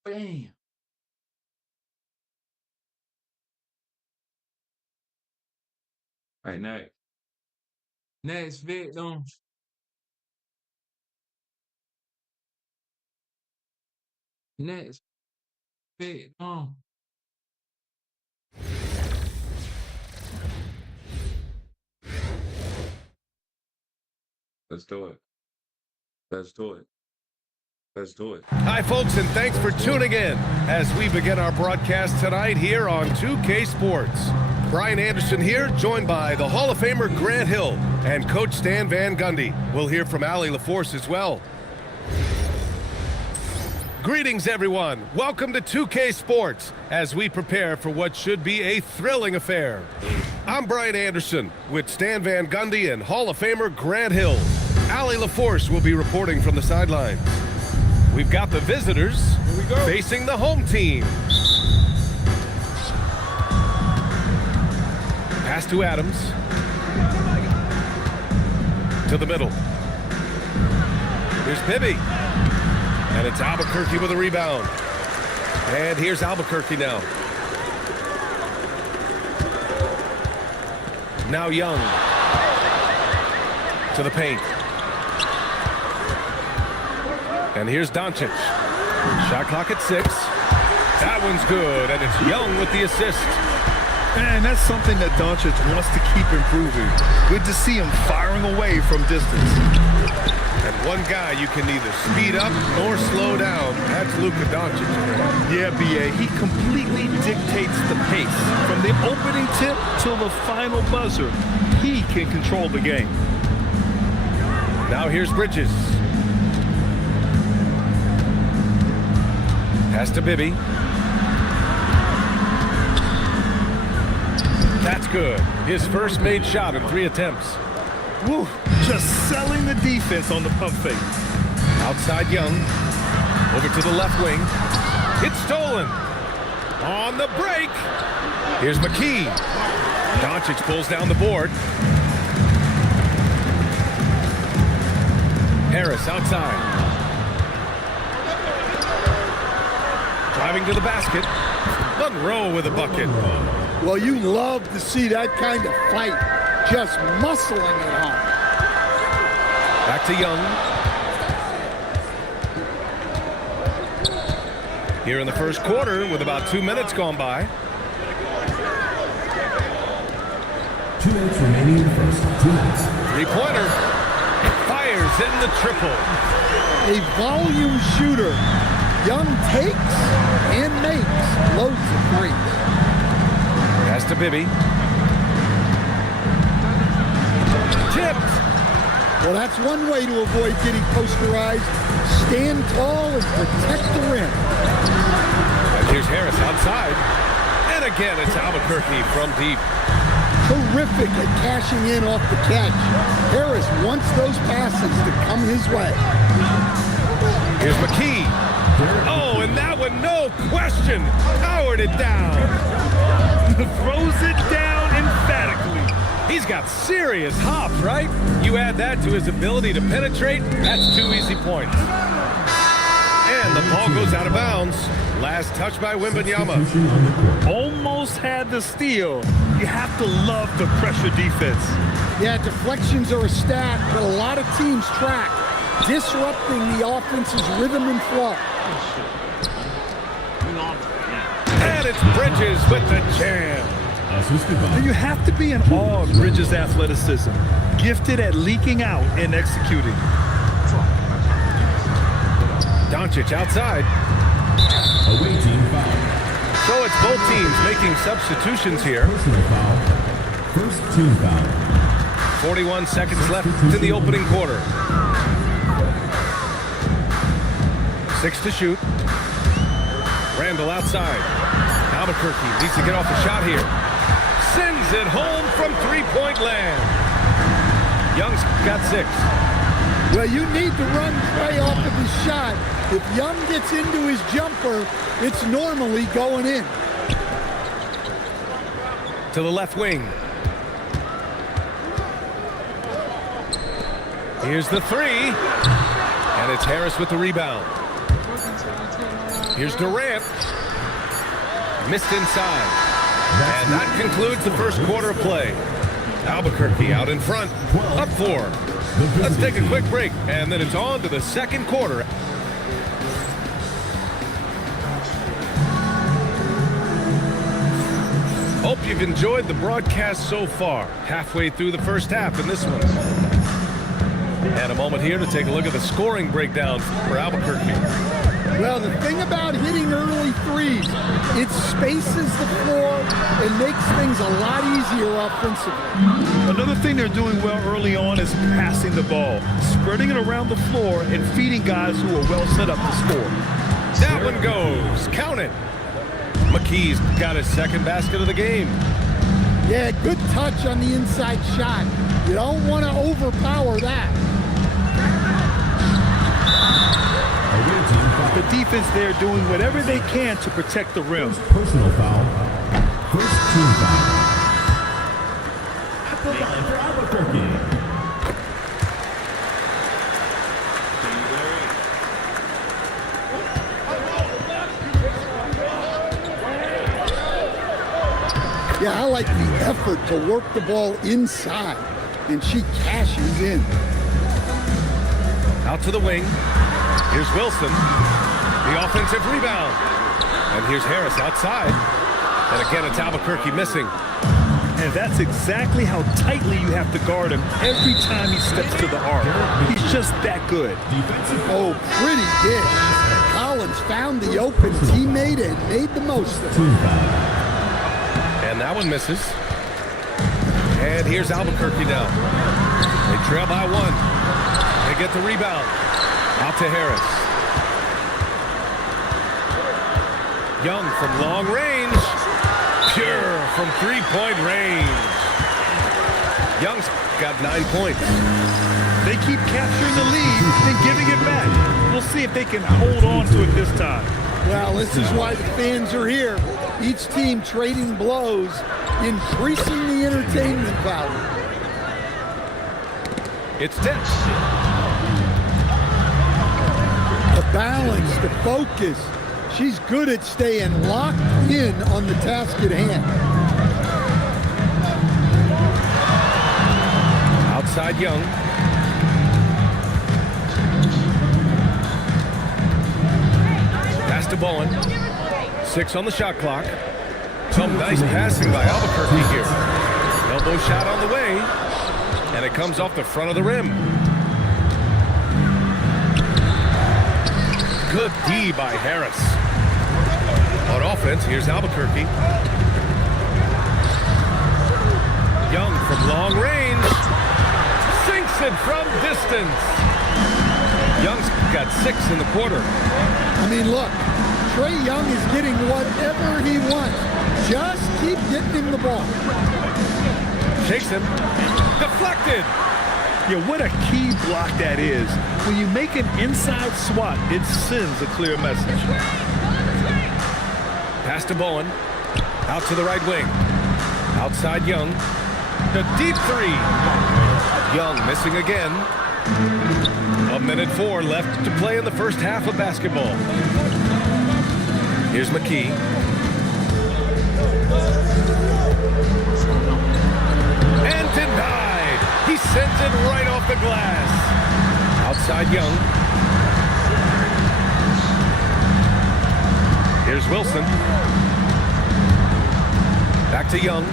Bam. Alright, next. Next victim. Next victim. Let's do it. Let's do it. Let's do it. Hi, folks, and thanks for tuning in as we begin our broadcast tonight here on 2K Sports. Brian Anderson here, joined by the Hall of Famer Grant Hill and Coach Stan Van Gundy. We'll hear from Allie LaForce as well. Greetings, everyone. Welcome to 2K Sports as we prepare for what should be a thrilling affair. I'm Brian Anderson with Stan Van Gundy and Hall of Famer Grant Hill. Allie LaForce will be reporting from the sidelines. We've got the visitors facing the home team. Pass to Adams. To the middle. Here's Bibby. And it's Albuquerque with a rebound. And here's Albuquerque now. Now Young. To the paint. And here's Doncic. Shot clock at 6. That one's good, and it's Young with the assist. And that's something that Doncic wants to keep improving. Good to see him firing away from distance. And one guy you can neither speed up nor slow down. That's Luka Doncic. Yeah, B.A., he completely dictates the pace. From the opening tip till the final buzzer, he can control the game. Now here's Bridges. Pass to Bibby. That's good. His first made shot in 3 attempts. Woo, just selling the defense on the pump fake. Outside Young. Over to the left wing. It's stolen. On the break. Here's McKee. Doncic pulls down the board. Harris outside. Driving to the basket. Monroe with a bucket. Well, you love to see that kind of fight, just muscling it home. Back to Young. Here in the first quarter with about 2 minutes gone by. 2 minutes remaining in the first. 2 minutes. Three-pointer. Fires in the triple. A volume shooter. Young takes and makes loads of threes. Pass to Bibby. Tipped. Well, that's one way to avoid getting posterized. Stand tall and protect the rim. And here's Harris outside. And again, it's Albuquerque from deep. Terrific at cashing in off the catch. Harris wants those passes to come his way. Here's McKee. Oh, and that one, no question, powered it down. Throws it down emphatically. He's got serious hop, right? You add that to his ability to penetrate, that's 2 easy points. And the ball goes out of bounds. Last touch by Wembanyama. Almost had the steal. You have to love the pressure defense. Yeah, deflections are a stat, but a lot of teams track, disrupting the offense's rhythm and flow. And it's Bridges with the jam. You have to be in awe of Bridges' athleticism, gifted at leaking out and executing. Doncic outside. Away team foul. So it's both teams making substitutions here. Personal foul. First team foul. 41 seconds left in the opening quarter. 6 to shoot. Randall outside. Albuquerque needs to get off the shot here. Sends it home from three-point land. Young's got 6. Well, you need to run Trey off of his shot. If Young gets into his jumper, it's normally going in. To the left wing. Here's the 3. And it's Harris with the rebound. Here's Durant. Missed inside. And that concludes the first quarter of play. Albuquerque out in front, up 4. Let's take a quick break, and then it's on to the second quarter. Hope you've enjoyed the broadcast so far. Halfway through the first half in this one. And a moment here to take a look at the scoring breakdown for Albuquerque. Well, the thing about hitting early threes, it spaces the floor and makes things a lot easier offensively. Another thing they're doing well early on is passing the ball, spreading it around the floor and feeding guys who are well set up to score. That one goes. Count it. McKee's got his second basket of the game. Yeah, good touch on the inside shot. You don't want to overpower that. The defense there doing whatever they can to protect the rim. Personal foul. First team foul. At the line for Albuquerque. Yeah, I like the effort to work the ball inside, and she cashes in. Out to the wing. Here's Wilson. The offensive rebound. And here's Harris outside. And again, it's Albuquerque missing. And that's exactly how tightly you have to guard him every time he steps to the arc. He's just that good. Oh, pretty dish. Collins found the open teammate and made the most of it. And that one misses. And here's Albuquerque now. They trail by 1. They get the rebound. Out to Harris. Young from long range. Pure from three-point range. Young's got 9 points. They keep capturing the lead and giving it back. We'll see if they can hold on to it this time. Well, this is why the fans are here. Each team trading blows, increasing the entertainment value. It's tense. The balance, the focus. She's good at staying locked in on the task at hand. Outside Young. Pass to Bowen. 6 on the shot clock. Some nice passing by Albuquerque here. Elbow shot on the way. And it comes off the front of the rim. Good D by Harris. On offense, here's Albuquerque. Young from long range. Sinks it from distance. Young's got 6 in the quarter. I mean, look, Trae Young is getting whatever he wants. Just keep getting him the ball. Takes him. Deflected. Yeah, what a key block that is. When you make an inside swat, it sends a clear message. Pass to Bowen. Out to the right wing. Outside Young. The deep three. Young missing again. 1:04 left to play in the first half of basketball. Here's McKee. And denied. He sends it right off the glass. Outside Young. Here's Wilson. Back to Young.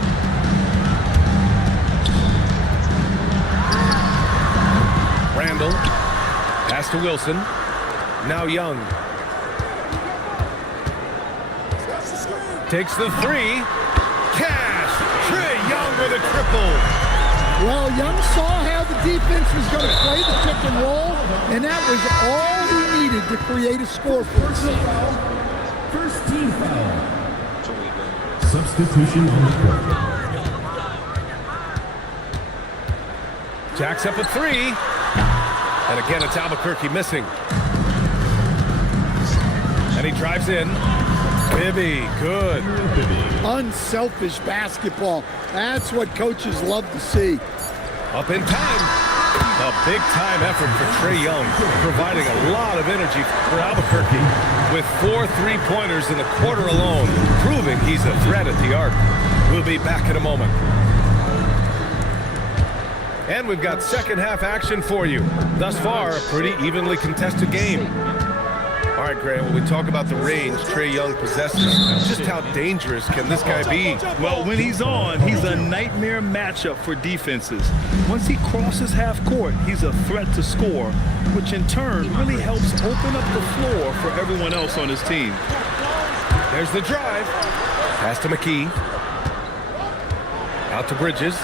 Randall. Pass to Wilson. Now Young. Takes the three. Cash. Trae Young with a triple. Well, Young saw how the defense was going to play the pick and roll, and that was all he needed to create a score for himself. First team foul. Substitution on the court. Jacks up a three. And again, it's Albuquerque missing. And he drives in. Bibby, good. Unselfish basketball. That's what coaches love to see. Up in time. A big-time effort for Trae Young, providing a lot of energy for Albuquerque with 4 3-pointers in the quarter alone, proving he's a threat at the arc. We'll be back in a moment. And we've got second half action for you. Thus far, a pretty evenly contested game. All right, Grant, when we talk about the range Trae Young possesses, just how dangerous can this guy be? Well, when he's on, he's a nightmare matchup for defenses. Once he crosses half court, he's a threat to score, which in turn really helps open up the floor for everyone else on his team. There's the drive. Pass to McKee. Out to Bridges.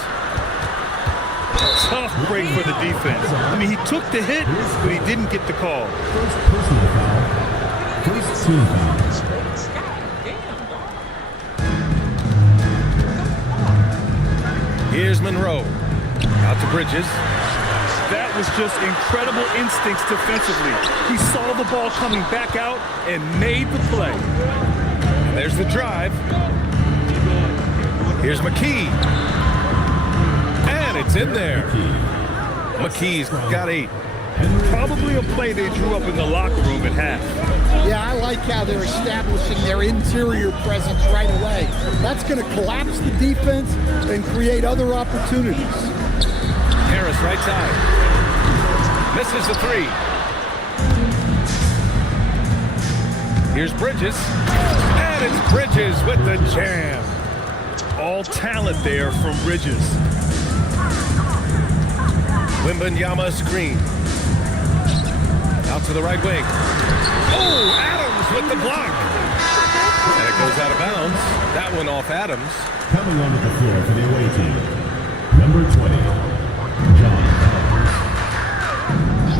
Tough break for the defense. I mean, he took the hit, but he didn't get the call. First personal foul. First team foul. Here's Monroe. Out to Bridges. That was just incredible instincts defensively. He saw the ball coming back out and made the play. And there's the drive. Here's McKee. And it's in there. McKee's got 8. Probably a play they drew up in the locker room at half. Yeah, I like how they're establishing their interior presence right away. That's going to collapse the defense and create other opportunities. Harris right side. Misses the 3. Here's Bridges. And it's Bridges with the jam. All talent there from Bridges. Wembanyama screen. Out to the right wing. Oh, Adams with the block. And it goes out of bounds. That one off Adams. Coming onto the floor for the away team. Number 20, John.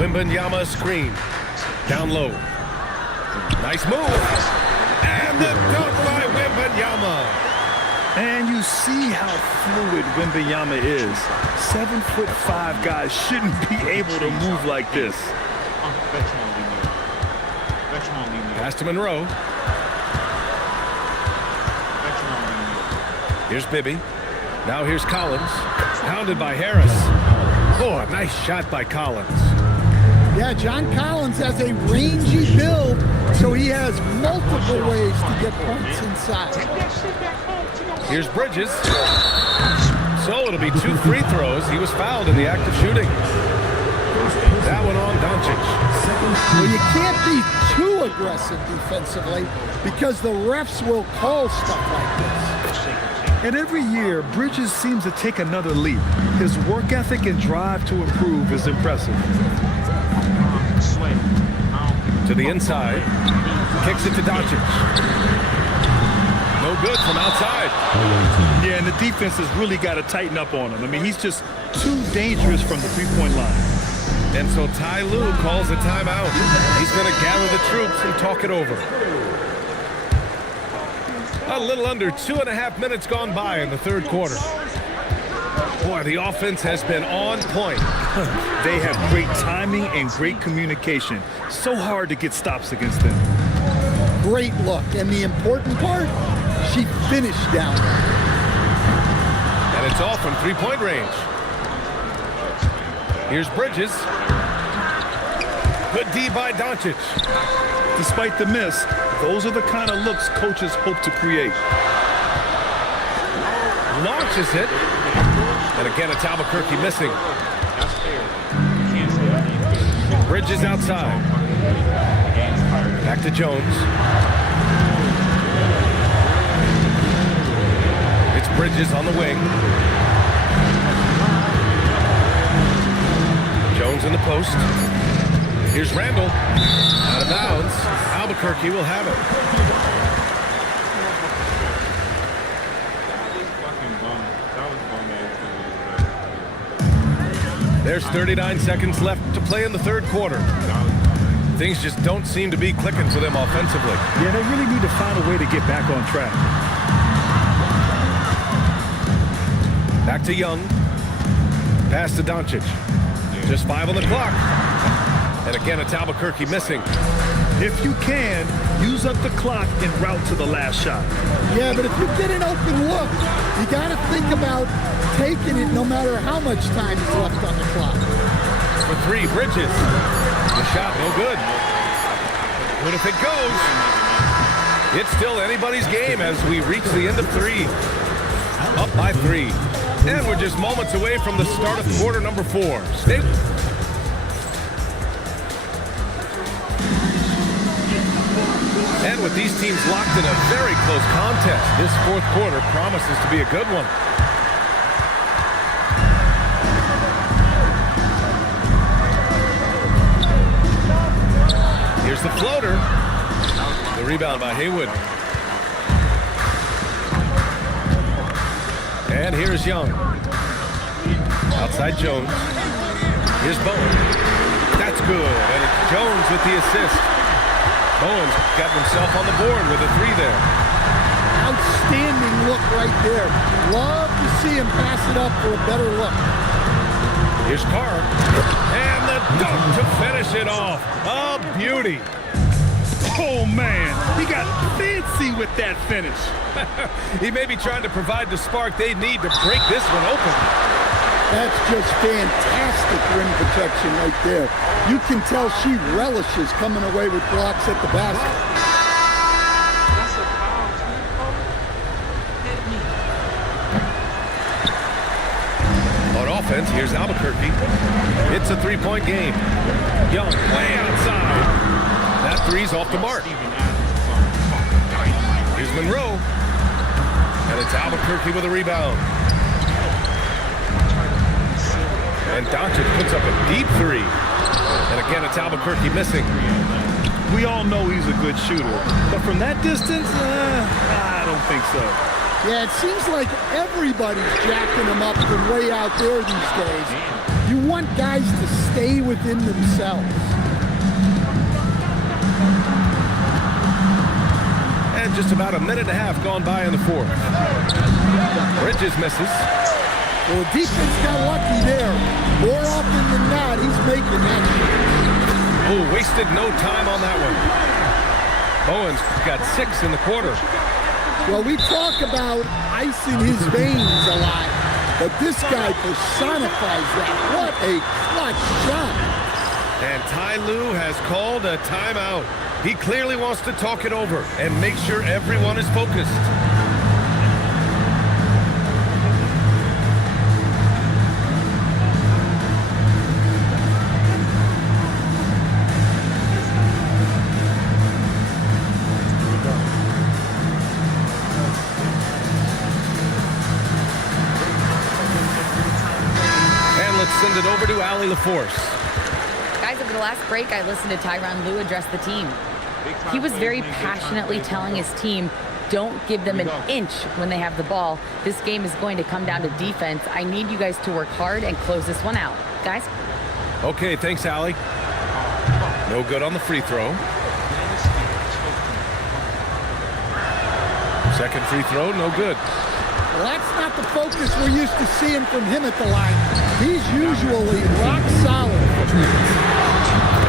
Wembanyama screen. Down low. Nice move. And the dunk by Wembanyama. And you see how fluid Wembanyama is. 7'5" guys shouldn't be able to move like this. Pass to Monroe. Here's Bibby. Now here's Collins. Pounded by Harris. Oh, a nice shot by Collins. Yeah, John Collins has a rangy build, so he has multiple ways to get points inside. Here's Bridges. So it'll be 2 free throws. He was fouled in the act of shooting. That one on Doncic. Well, you can't be too aggressive defensively because the refs will call stuff like this. And every year, Bridges seems to take another leap. His work ethic and drive to improve is impressive. To the inside. Kicks it to Doncic. No good from outside. Yeah, and the defense has really got to tighten up on him. I mean, he's just too dangerous from the three-point line. And so Ty Lue calls a timeout. He's going to gather the troops and talk it over. A little under 2.5 minutes gone by in the third quarter. Boy, the offense has been on point. They have great timing and great communication. So hard to get stops against them. Great look. And the important part, she finished down there. And it's off from three-point range. Here's Bridges. Good D by Doncic. Despite the miss, those are the kind of looks coaches hope to create. Launches it. And again, it's Albuquerque missing. Bridges outside. Back to Jones. It's Bridges on the wing. Jones in the post. Here's Randall. Out of bounds. Albuquerque will have it. There's 39 seconds left to play in the third quarter. Things just don't seem to be clicking for them offensively. Yeah, they really need to find a way to get back on track. Back to Young. Pass to Doncic. Just 5 on the clock. And again, it's Albuquerque missing. If you can, use up the clock en route to the last shot. Yeah, but if you get an open look, you got to think about taking it no matter how much time is left on the clock. For three, Bridges. The shot, no good. But if it goes, it's still anybody's game as we reach the end of three. Up by 3. And we're just moments away from the start of quarter number 4. Stay. And with these teams locked in a very close contest, this fourth quarter promises to be a good one. Here's the floater. The rebound by Haywood. And here's Young. Outside Jones. Here's Bowen. That's good. And it's Jones with the assist. Bowen's got himself on the board with a 3 there. Outstanding look right there. Love to see him pass it up for a better look. Here's Carr. And the dunk to finish it off. A beauty. Oh, man, he got fancy with that finish. He may be trying to provide the spark they need to break this one open. That's just fantastic rim protection right there. You can tell she relishes coming away with blocks at the basket. On offense, here's Albuquerque. It's a 3-point game. Young way outside. That 3's off the mark. Here's Monroe. And it's Albuquerque with a rebound. And Doncic puts up a deep 3. And again, it's Albuquerque missing. We all know he's a good shooter. But from that distance, I don't think so. Yeah, it seems like everybody's jacking him up from way out there these days. You want guys to stay within themselves. And just about a minute and a half gone by in the fourth. Bridges misses. Well, the defense got lucky there. More often than not, he's making that shot. Oh, wasted no time on that one. Bowen's got 6 in the quarter. Well, we talk about ice in his veins a lot, but this guy personifies that. What a clutch shot. And Ty Lue has called a timeout. He clearly wants to talk it over and make sure everyone is focused. Send it over to Allie LaForce. Guys, over the last break, I listened to Tyronn Lue address the team. He was very passionately telling his team, don't give them an inch when they have the ball. This game is going to come down to defense. I need you guys to work hard and close this one out. Guys? Okay, thanks, Allie. No good on the free throw. Second free throw, no good. Well, that's not the focus we're used to seeing from him at the line. He's usually rock solid.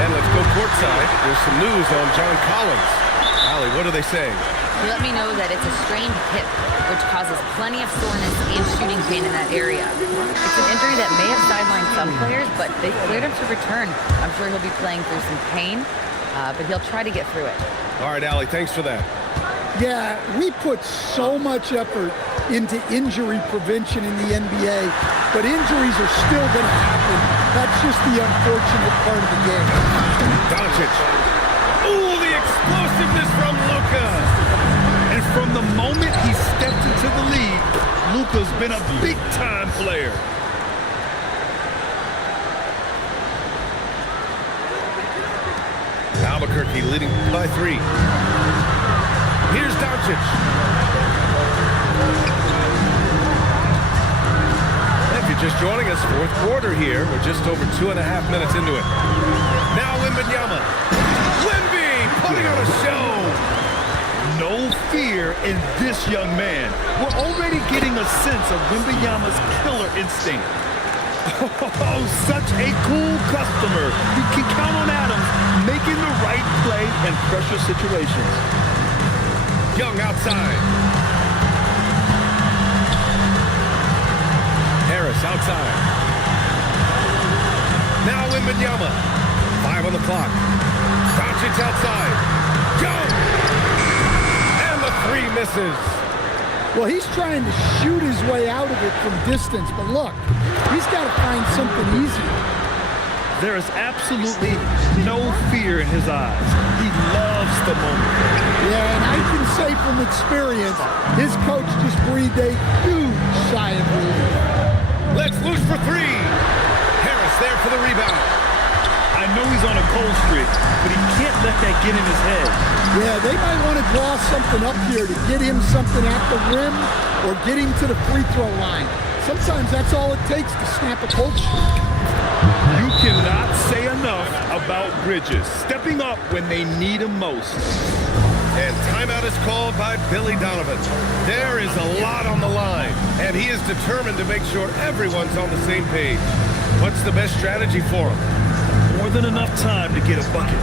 And let's go courtside. There's some news on John Collins. Allie, what are they saying? They let me know that it's a strained hip, which causes plenty of soreness and shooting pain in that area. It's an injury that may have sidelined some players, but they cleared him to return. I'm sure he'll be playing through some pain, but he'll try to get through it. All right, Allie, thanks for that. Yeah, we put so much effort into injury prevention in the NBA, but injuries are still going to happen. That's just the unfortunate part of the game. Doncic. Ooh, the explosiveness from Luka. And from the moment he stepped into the league, Luka's been a big-time player. Albuquerque leading by 3. Here's Doncic. If you're just joining us, fourth quarter here. We're just over 2.5 minutes into it. Now Wembanyama. Wemby putting on a show. No fear in this young man. We're already getting a sense of Wembanyama's killer instinct. Oh, such a cool customer. You can count on Adams making the right play in pressure situations. Young outside. Harris outside. Now Wembanyama. 5 on the clock. Doncic outside. Go! And the 3 misses. Well, he's trying to shoot his way out of it from distance, but look, he's got to find something easier. There is absolutely no fear in his eyes. He loves the moment. Yeah, and I can say from experience, his coach just breathed a huge sigh of relief. Let's loose for 3. Harris there for the rebound. I know he's on a cold streak, but he can't let that get in his head. Yeah, they might want to draw something up here to get him something at the rim or get him to the free throw line. Sometimes that's all it takes to snap a cold streak. You cannot say enough about Bridges stepping up when they need him most. And timeout is called by Billy Donovan. There is a lot on the line, and he is determined to make sure everyone's on the same page. What's the best strategy for him? More than enough time to get a bucket.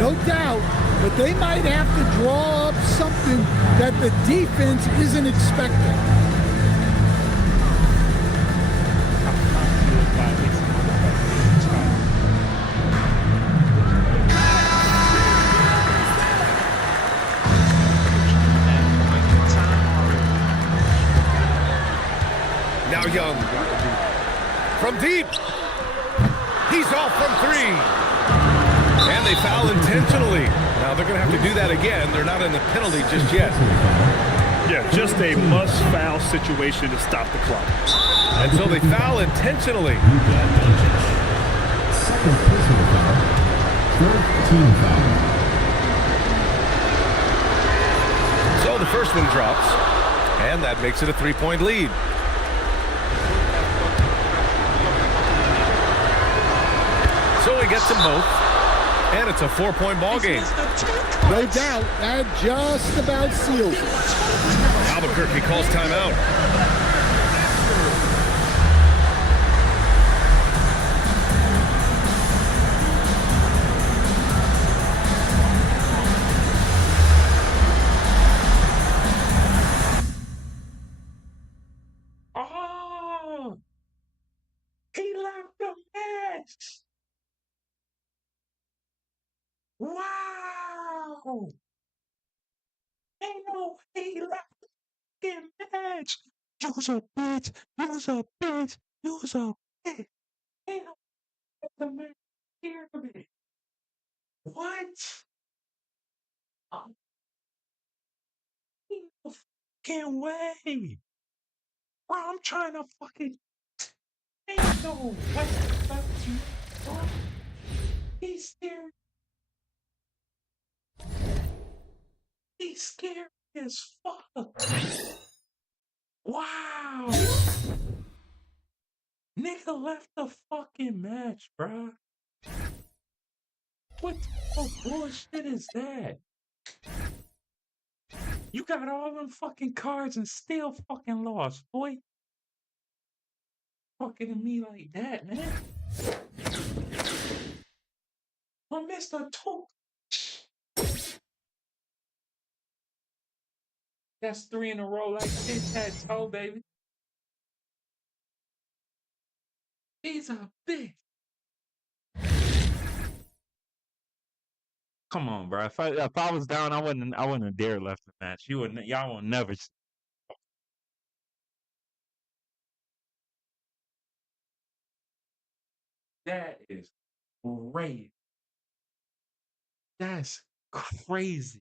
No doubt, but they might have to draw up something that the defense isn't expecting. Now Young. From deep. He's off from 3. And they foul intentionally. Now they're going to have to do that again. They're not in the penalty just yet. Yeah, just a must-foul situation to stop the clock. And so they foul intentionally. Second personal foul. Third team foul. So the first one drops. And that makes it a 3-point lead. So he gets them both, and it's a 4-point ball game. No doubt, that just about seals it. Albuquerque calls timeout. Oh, he left the match. Wow. Ain't no he left the fucking match. You's a bitch. You's a bitch. You's a bitch. Ain't no left the match. Hear me. What? Oh, ain't no fucking way. Bro, I'm trying to fucking. Ain't no way. Bro. He's scared. He's scary as fuck. Wow. Nigga left the fucking match, bruh. What the fuck bullshit is that? You got all them fucking cards and still fucking lost, boy. Fucking to me like that, man. I missed a two. That's 3 in a row like tic-tac-toe, baby. These are big. Come on, bro. If I was down, I wouldn't have dared left the match. Y'all will never see. That is crazy. That's crazy.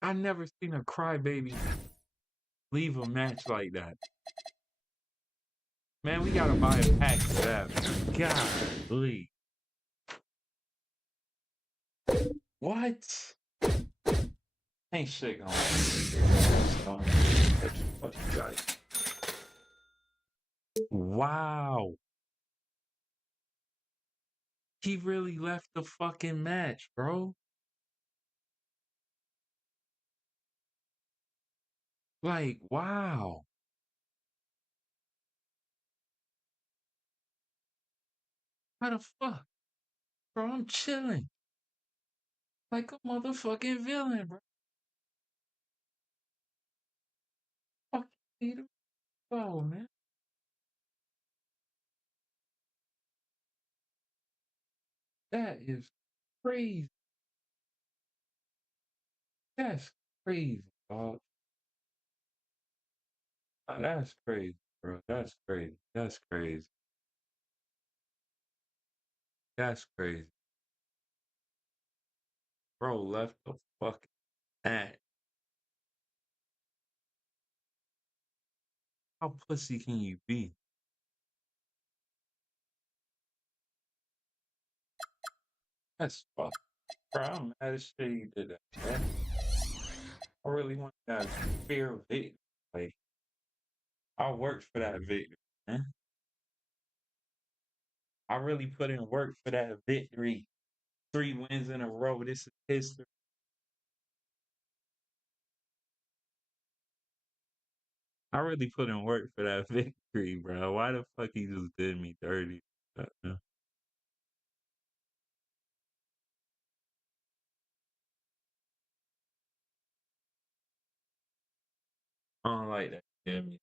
I never seen a crybaby leave a match like that. Man, we gotta buy a pack for that. Golly. What? Ain't shit going on. Wow. He really left the fucking match, bro. Like, wow. How the fuck? Bro, I'm chilling. Like a motherfucking villain, bro. Fucking Peter. Oh, man. That is crazy. That's crazy, dog. That's crazy, bro. That's crazy. That's crazy. That's crazy. Bro left the fucking match. How pussy can you be? That's fuck. Bro, I'm mad as shit you did that, bro. I really want that fear victory. Like, I worked for that victory, man. I really put in work for that victory. 3 wins in a row. This is history. I really put in work for that victory, bro. Why the fuck he just did me dirty? I don't like that. Yeah, me.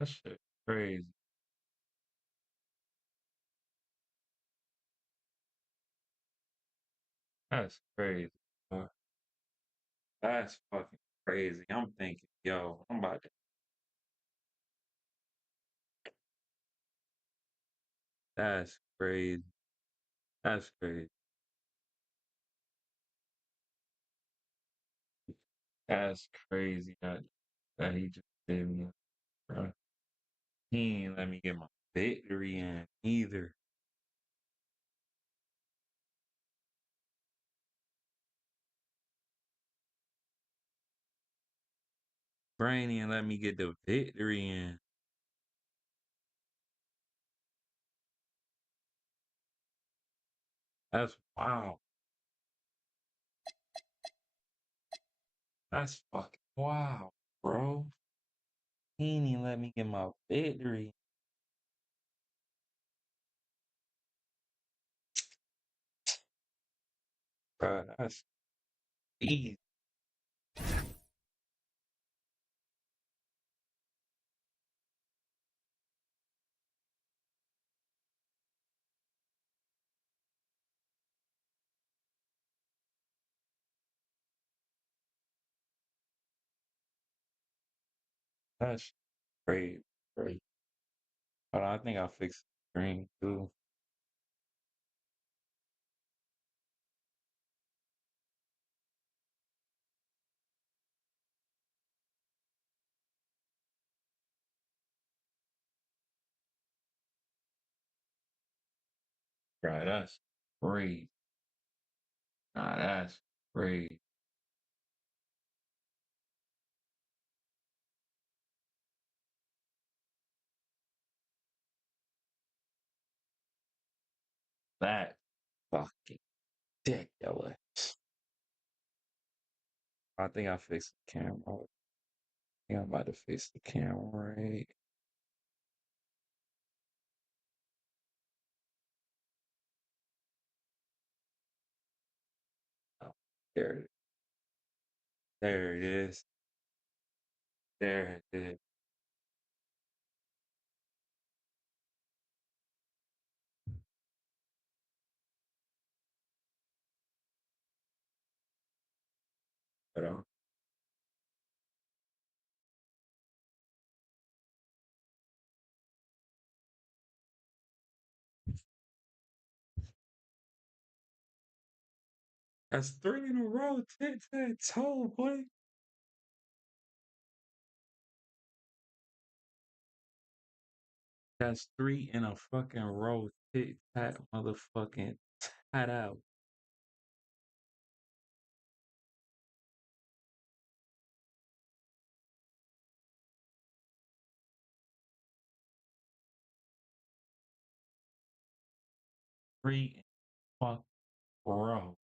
That shit crazy. That's crazy, bro. That's fucking crazy. I'm thinking, yo, I'm about to. That's crazy. That's crazy. That's crazy that he just did me, bro. He ain't let me get my victory in either. Brainy and let me get the victory in. That's wow. That's fucking wow, bro. He ain't even let me get my victory. Bro, that's easy. That's great, great. But I think I fixed the screen too. Right, that's great. Nah, that's great. That fucking ridiculous. I think I fixed the camera. I think I'm about to fix the camera right. Oh, there it is. There it is. Hold on. That's 3 in a row. Tic-tac-toe, boy. That's 3 in a fucking row. Tic-tac, motherfucking tat out. Three in a fucking row.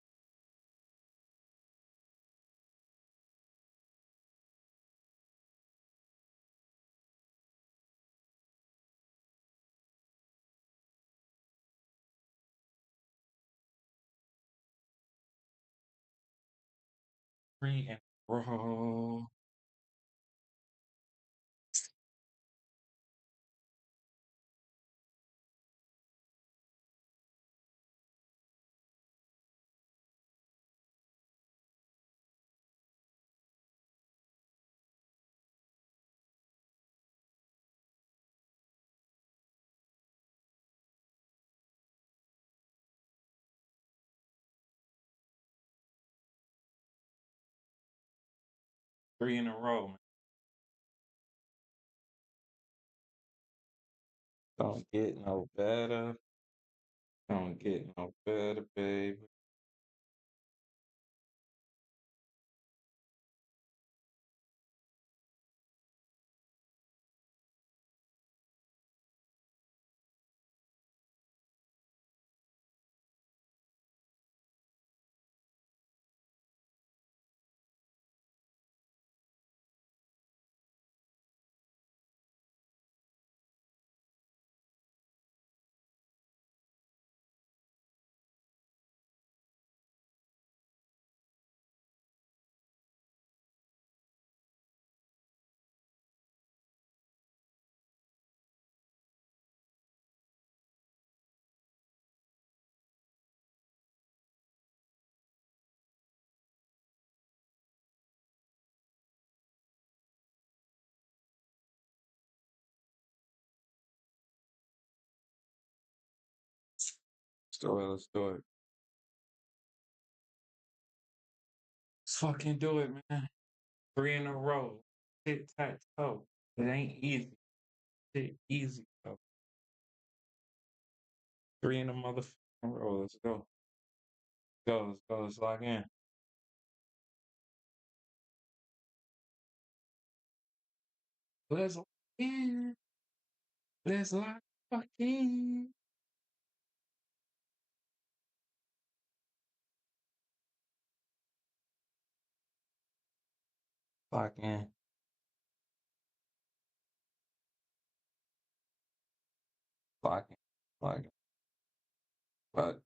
Three in a row. Three in a row, man. Don't get no better. Don't get no better, baby. Let's do it. Let's fucking do it, man. 3 in a row. Tic-tac-toe. It ain't easy. Shit easy, though. 3 in a motherfucking row. Let's go. Let's go. Let's lock in. Let's lock in. Let's lock fucking. Lock in. Lock in. Lock in. But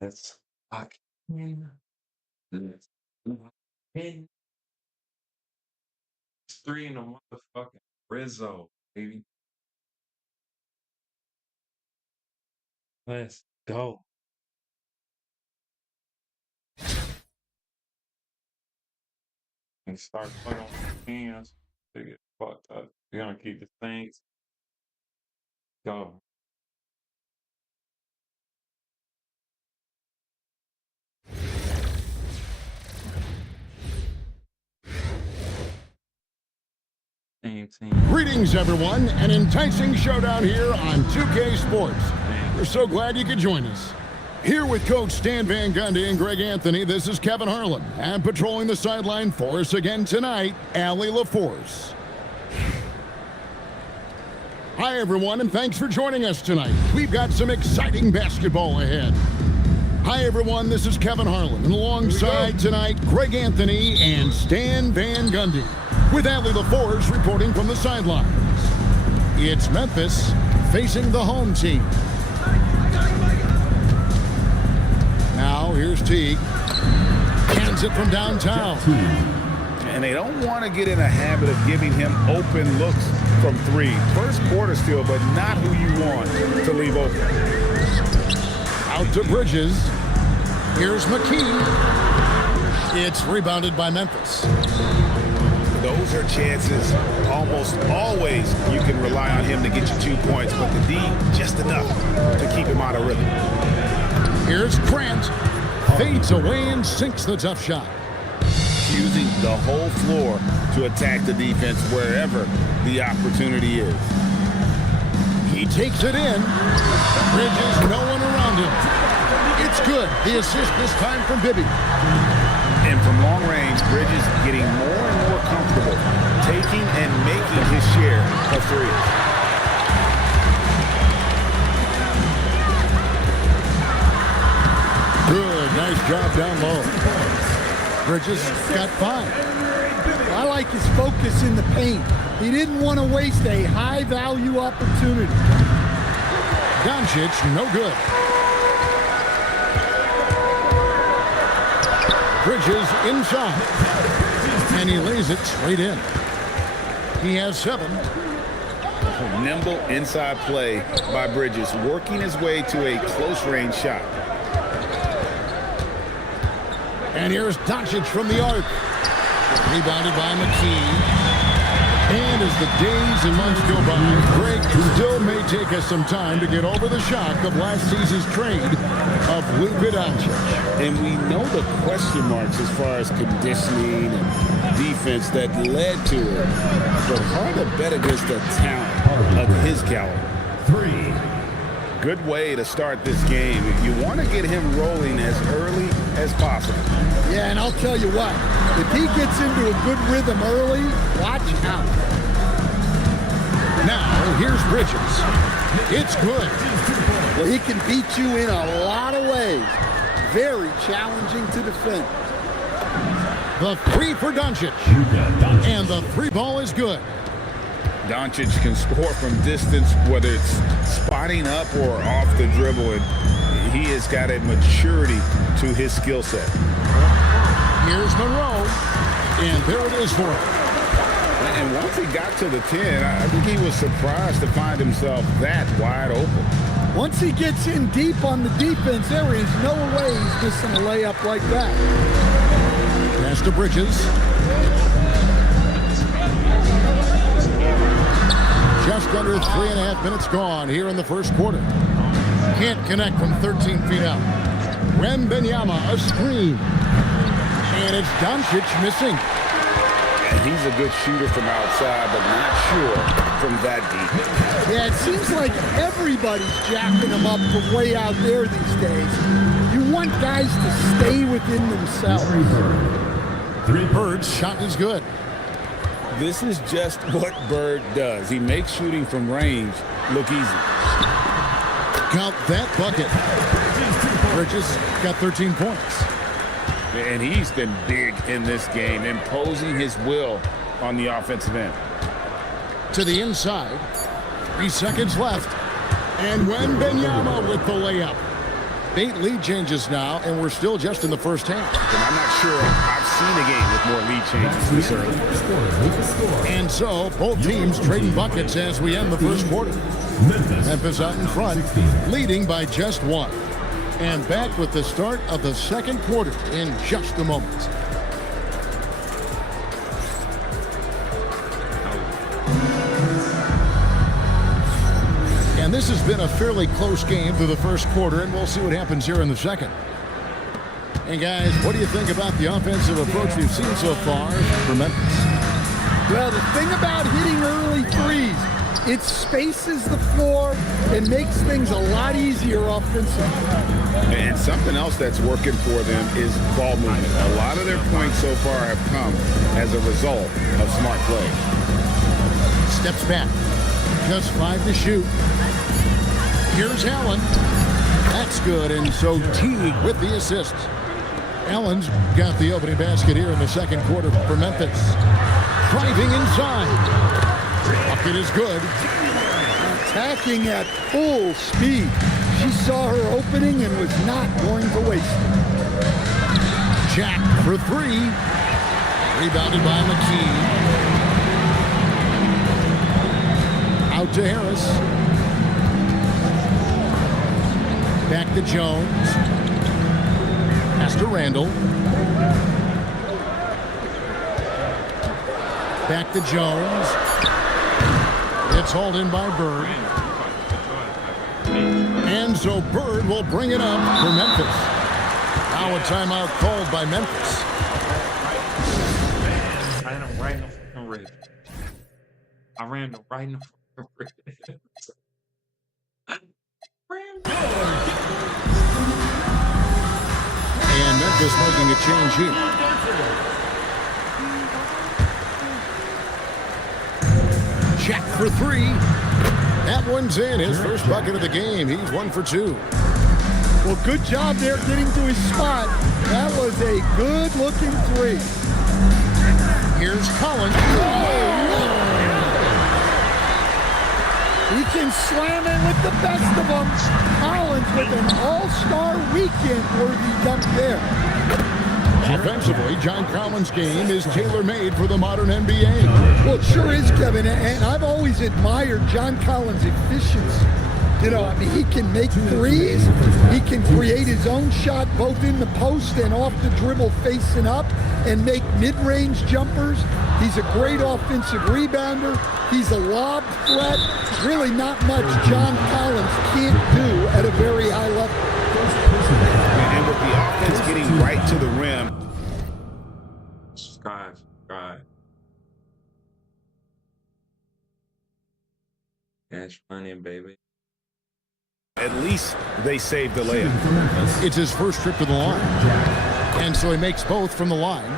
let's lock in. Let's lock in. It's 3 in a motherfucking Rizzo, baby. Let's go. And start putting on the hands. They get fucked up. We're gonna keep the things. Go. team. Greetings, everyone. An enticing showdown here on 2K Sports. We're so glad you could join us. Here with Coach Stan Van Gundy and Greg Anthony, this is Kevin Harlan. And patrolling the sideline for us again tonight, Allie LaForce. Hi, everyone, and thanks for joining us tonight. We've got some exciting basketball ahead. Hi, everyone, this is Kevin Harlan, and alongside tonight, Greg Anthony and Stan Van Gundy, with Allie LaForce reporting from the sidelines. It's Memphis facing the home team. Now, here's Teague. Hands it from downtown. And they don't want to get in a habit of giving him open looks from three. First quarter still, but not who you want to leave open. Out to Bridges. Here's McKee. It's rebounded by Memphis. Those are chances almost always you can rely on him to get you 2 points, but the D, just enough to keep him out of rhythm. Here's Grant. Fades away and sinks the tough shot. Using the whole floor to attack the defense wherever the opportunity is. He takes it in. Bridges, no one around him. It's good. The assist this time from Bibby. And from long range, Bridges getting more and more comfortable taking and making his share of threes. Good, nice job down low. Bridges got 5. I like his focus in the paint. He didn't want to waste a high-value opportunity. Doncic, no good. Bridges inside. And he lays it straight in. He has 7. Nimble inside play by Bridges, working his way to a close-range shot. And here's Doncic from the arc. Rebounded by McKee. And as the days and months go by, Greg still may take us some time to get over the shock of last season's trade of Luka Doncic. And we know the question marks as far as conditioning and defense that led to it. But hard to bet against the talent of his caliber. 3. Good way to start this game. You want to get him rolling as early as possible. Yeah, and I'll tell you what, if he gets into a good rhythm early, watch out. Now, here's Bridges. It's good. Well, he can beat you in a lot of ways. Very challenging to defend. The 3 for Doncic. And the 3 ball is good. Doncic can score from distance, whether it's spotting up or off the dribble, and he has got a maturity to his skill set. Here's Monroe, and there it is for him. And once he got to the 10, I think he was surprised to find himself that wide open. Once he gets in deep on the defense, there is no way he's missing a layup like that. Pass to Bridges. Just under 3.5 minutes gone here in the first quarter. Can't connect from 13 feet out. Wembanyama, a screen. And it's Doncic missing. And he's a good shooter from outside, but not sure from that deep. Yeah, it seems like everybody's jacking him up from way out there these days. You want guys to stay within themselves. Bird's shot is good. This is just what Bird does. He makes shooting from range look easy. Count that bucket. Bridges got 13 points. And he's been big in this game, imposing his will on the offensive end. To the inside. 3 seconds left. And Wembanyama with the layup. 8 lead changes now, and we're still just in the first half. And I'm not sure I've seen a game with more lead changes this early. And so, both teams trading buckets as we end the first quarter. Memphis out in front, leading by just 1. And back with the start of the second quarter in just a moment. And this has been a fairly close game through the first quarter, and we'll see what happens here in the second. And guys, what do you think about the offensive approach we've seen so far for Memphis? Well, the thing about hitting early threes, it spaces the floor and makes things a lot easier offensively. And something else that's working for them is ball movement. A lot of their points so far have come as a result of smart play. Steps back. Just 5 to shoot. Here's Allen. That's good, and so Teague with the assist. Allen's got the opening basket here in the second quarter for Memphis. Driving inside. Bucket is good. Attacking at full speed. She saw her opening and was not going to waste it. Jack for 3. Rebounded by McKee. Out to Harris. Back to Jones. Pass to Randall. Back to Jones. It's hauled in by Bird. And so Bird will bring it up for Memphis. Now a timeout called by Memphis. I ran him right in the fucking ribs. I ran him right in the fucking ribs. And Memphis making a change here. Jack for 3. That one's in. His first bucket of the game. He's 1 for 2. Well, good job there getting to his spot. That was a good-looking 3. Here's Collins. He can slam it with the best of them. Collins with an all-star weekend-worthy dunk there. Offensively, John Collins' game is tailor-made for the modern NBA. Well, it sure is, Kevin, and I've always admired John Collins' efficiency. You know, I mean, he can make threes. He can create his own shot both in the post and off the dribble facing up and make mid-range jumpers. He's a great offensive rebounder. He's a lob threat. Really not much John Collins can't do at a very high level. And with the offense getting right to the rim. Subscribe. Cash money, baby. At least they saved the layup. It's his first trip to the line. And so he makes both from the line.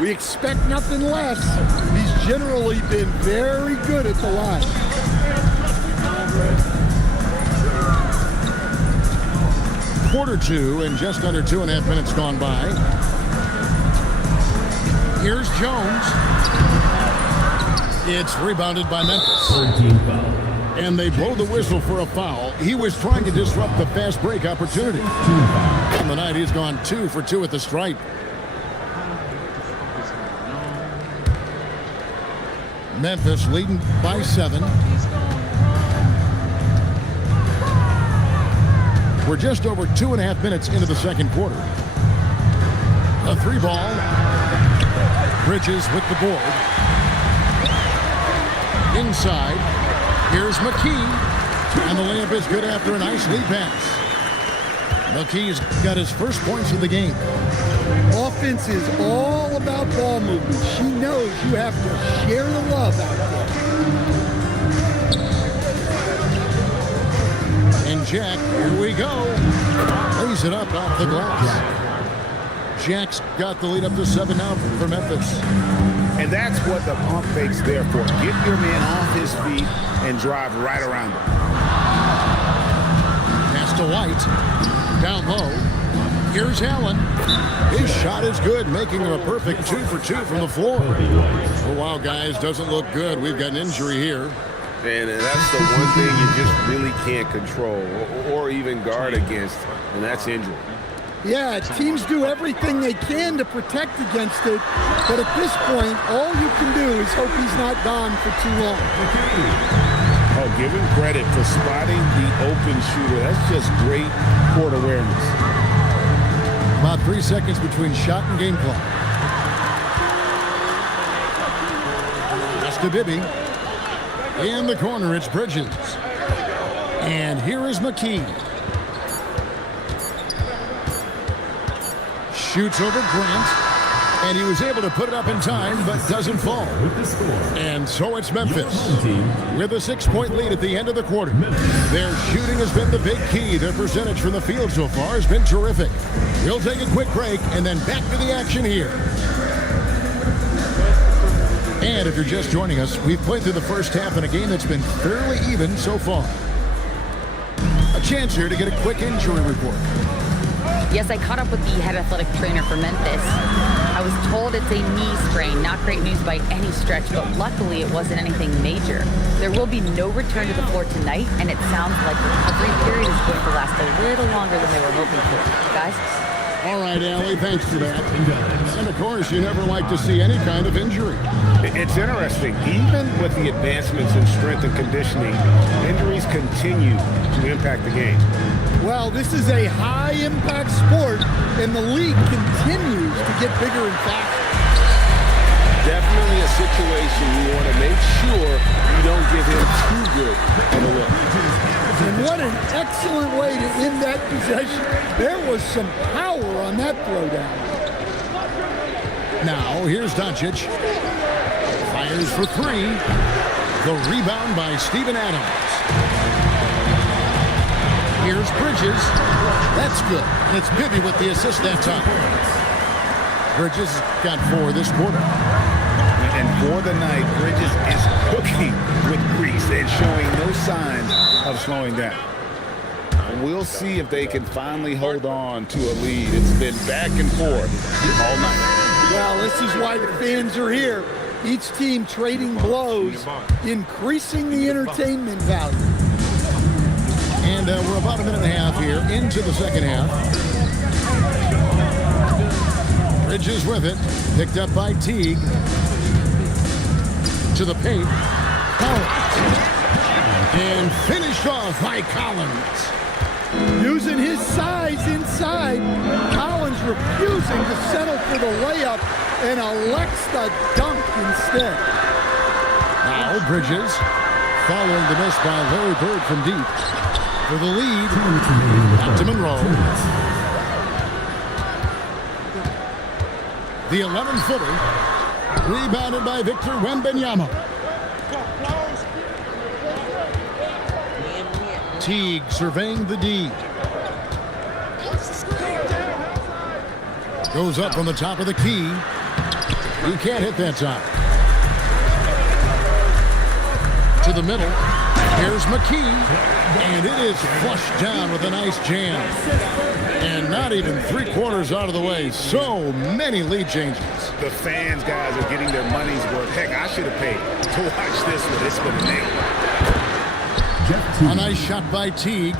We expect nothing less. He's generally been very good at the line. Quarter 2 and just under 2.5 minutes gone by. Here's Jones. It's rebounded by Memphis. And they blow the whistle for a foul. He was trying to disrupt the fast break opportunity. On the night, he's gone 2 for 2 at the stripe. Memphis leading by 7. We're just over 2.5 minutes into the second quarter. A 3-ball. Bridges with the board. Inside. Here's McKee. And the layup is good after a nice lead pass. McKee's got his first points of the game. Offense is all about ball movement. She knows you have to share the love out there. And Jack, here we go. Lays it up off the glass. Jack's got the lead up to 7 now for Memphis. And that's what the pump fake's there for. Get your man off his feet and drive right around him. Pass to White. Down low. Here's Allen. His shot is good, making him a perfect 2 for 2 from the floor. Oh, wow, guys, doesn't look good. We've got an injury here. And that's the one thing you just really can't control or even guard against, and that's injury. Yeah, teams do everything they can to protect against it, but at this point, all you can do is hope he's not gone for too long. Oh, give him credit for spotting the open shooter. That's just great court awareness. About 3 seconds between shot and game clock. That's to Bibby. In the corner, it's Bridges. And here is McKee. Shoots over Grant. And he was able to put it up in time, but doesn't fall. And so it's Memphis with a 6-point lead at the end of the quarter. Their shooting has been the big key. Their percentage from the field so far has been terrific. We'll take a quick break and then back to the action here. And if you're just joining us, we've played through the first half in a game that's been fairly even so far. A chance here to get a quick injury report. Yes, I caught up with the head athletic trainer for Memphis. I was told it's a knee sprain, not great news by any stretch, but luckily it wasn't anything major. There will be no return to the floor tonight, and it sounds like the recovery period is going to last a little longer than they were hoping for. Guys? All right, Allie, thanks for that. And of course, you never like to see any kind of injury. It's interesting. Even with the advancements in strength and conditioning, injuries continue to impact the game. Well, this is a high-impact sport, and the league continues to get bigger and faster. Definitely a situation you want to make sure you don't give him too good of a look. And what an excellent way to end that possession. There was some power on that throwdown. Now, here's Doncic. Fires for three. The rebound by Steven Adams. Here's Bridges. That's good. And it's Bibby with the assist that time. Bridges got 4 this quarter. And for the night, Bridges is cooking with grease and showing no signs of slowing down. We'll see if they can finally hold on to a lead. It's been back and forth all night. Well, this is why the fans are here. Each team trading blows, increasing the entertainment value. And we're about a minute and a half here into the second half. Bridges with it. Picked up by Teague. To the paint. Collins. And finished off by Collins. Using his size inside. Collins refusing to settle for the layup and elects the dunk instead. Now Bridges following the miss by Larry Bird from deep. For the lead, out to Monroe. The 11-footer, rebounded by Victor Wembanyama. Teague surveying the D. Goes up from the top of the key. He can't hit that top. To the middle. Here's McKee. And it is flushed down with a nice jam. And not even 3/4 out of the way. So many lead changes. The fans, guys, are getting their money's worth. Heck, I should have paid to watch this one. It's been nailed. A nice shot by Teague.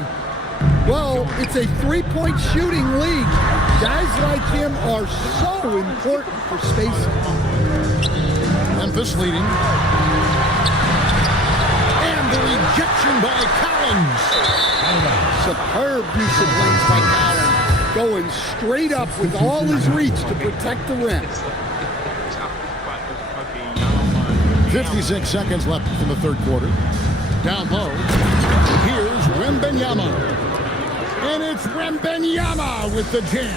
Well, it's a 3-point shooting league. Guys like him are so important for spacing. Memphis leading. And the rejection by Collins. Superb use of lanes by Collins. Going straight up with all his reach to protect the rim. 56 seconds left in the third quarter. Down low. Here's Wembanyama. And it's Wembanyama with the jam.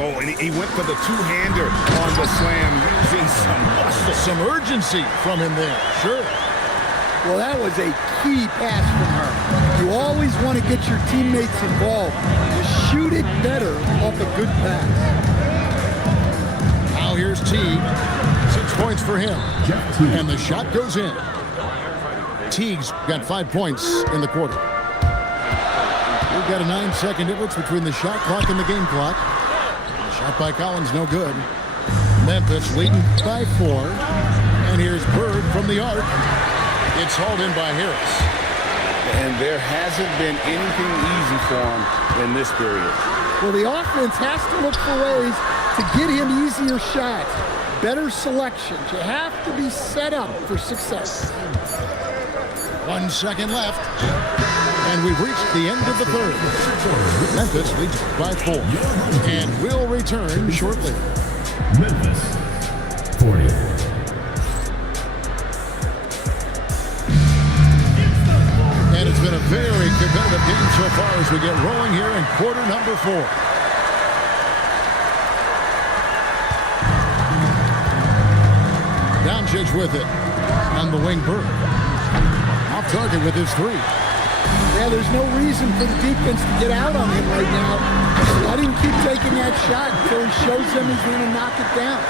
Oh, and he went for the two-hander on the slam, using some muscle. Some urgency from him there, sure. Well, that was a key pass from her. You always want to get your teammates involved. You shoot it better off a good pass. Now here's Teague. 6 points for him. And the shot goes in. Teague's got 5 points in the quarter. We've got a 9-second difference between the shot clock and the game clock. Shot by Collins, no good. Memphis leading by 4. And here's Bird from the arc. It's hauled in by Harris. And there hasn't been anything easy for him in this period. Well, the offense has to look for ways to get him easier shots. Better selections. You have to be set up for success. 1 second left. And we've reached the end of the third. Memphis leads by 4. And we'll return shortly. Memphis 40. And it's been a very competitive game so far as we get rolling here in quarter number 4. Doncic with it. On the wing, Bird. Off target with his three. Yeah, there's no reason for the defense to get out on him right now. Just let him keep taking that shot until he shows them he's going to knock it down.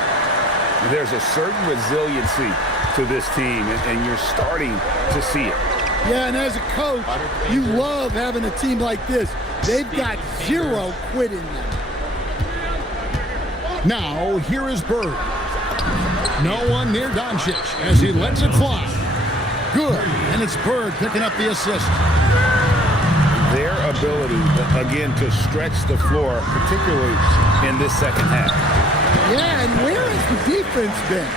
There's a certain resiliency to this team, and you're starting to see it. Yeah, and as a coach, you love having a team like this. They've got zero quit in them. Now, here is Bird. No one near Doncic as he lets it fly. Good, and it's Bird picking up the assist. Their ability, again, to stretch the floor, particularly in this second half. Yeah, and where has the defense been?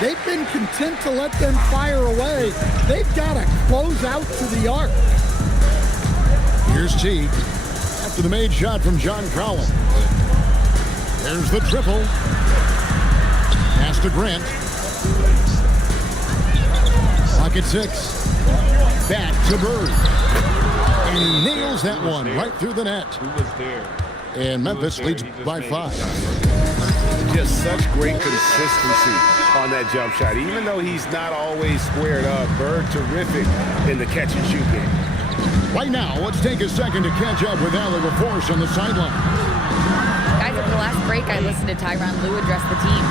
They've been content to let them fire away. They've got to close out to the arc. Here's Teague. After the made shot from John Collins. There's the triple. Pass to Grant. Clock at 6. Back to Bird. And he nails that one right through the net. Who was there? And Memphis leads by 5. Just such great consistency on that jump shot. Even though he's not always squared up, Bird terrific in the catch and shoot game. Right now, let's take a second to catch up with Allie LaForce on the sideline. Guys, over the last break, I listened to Tyronn Lue address the team.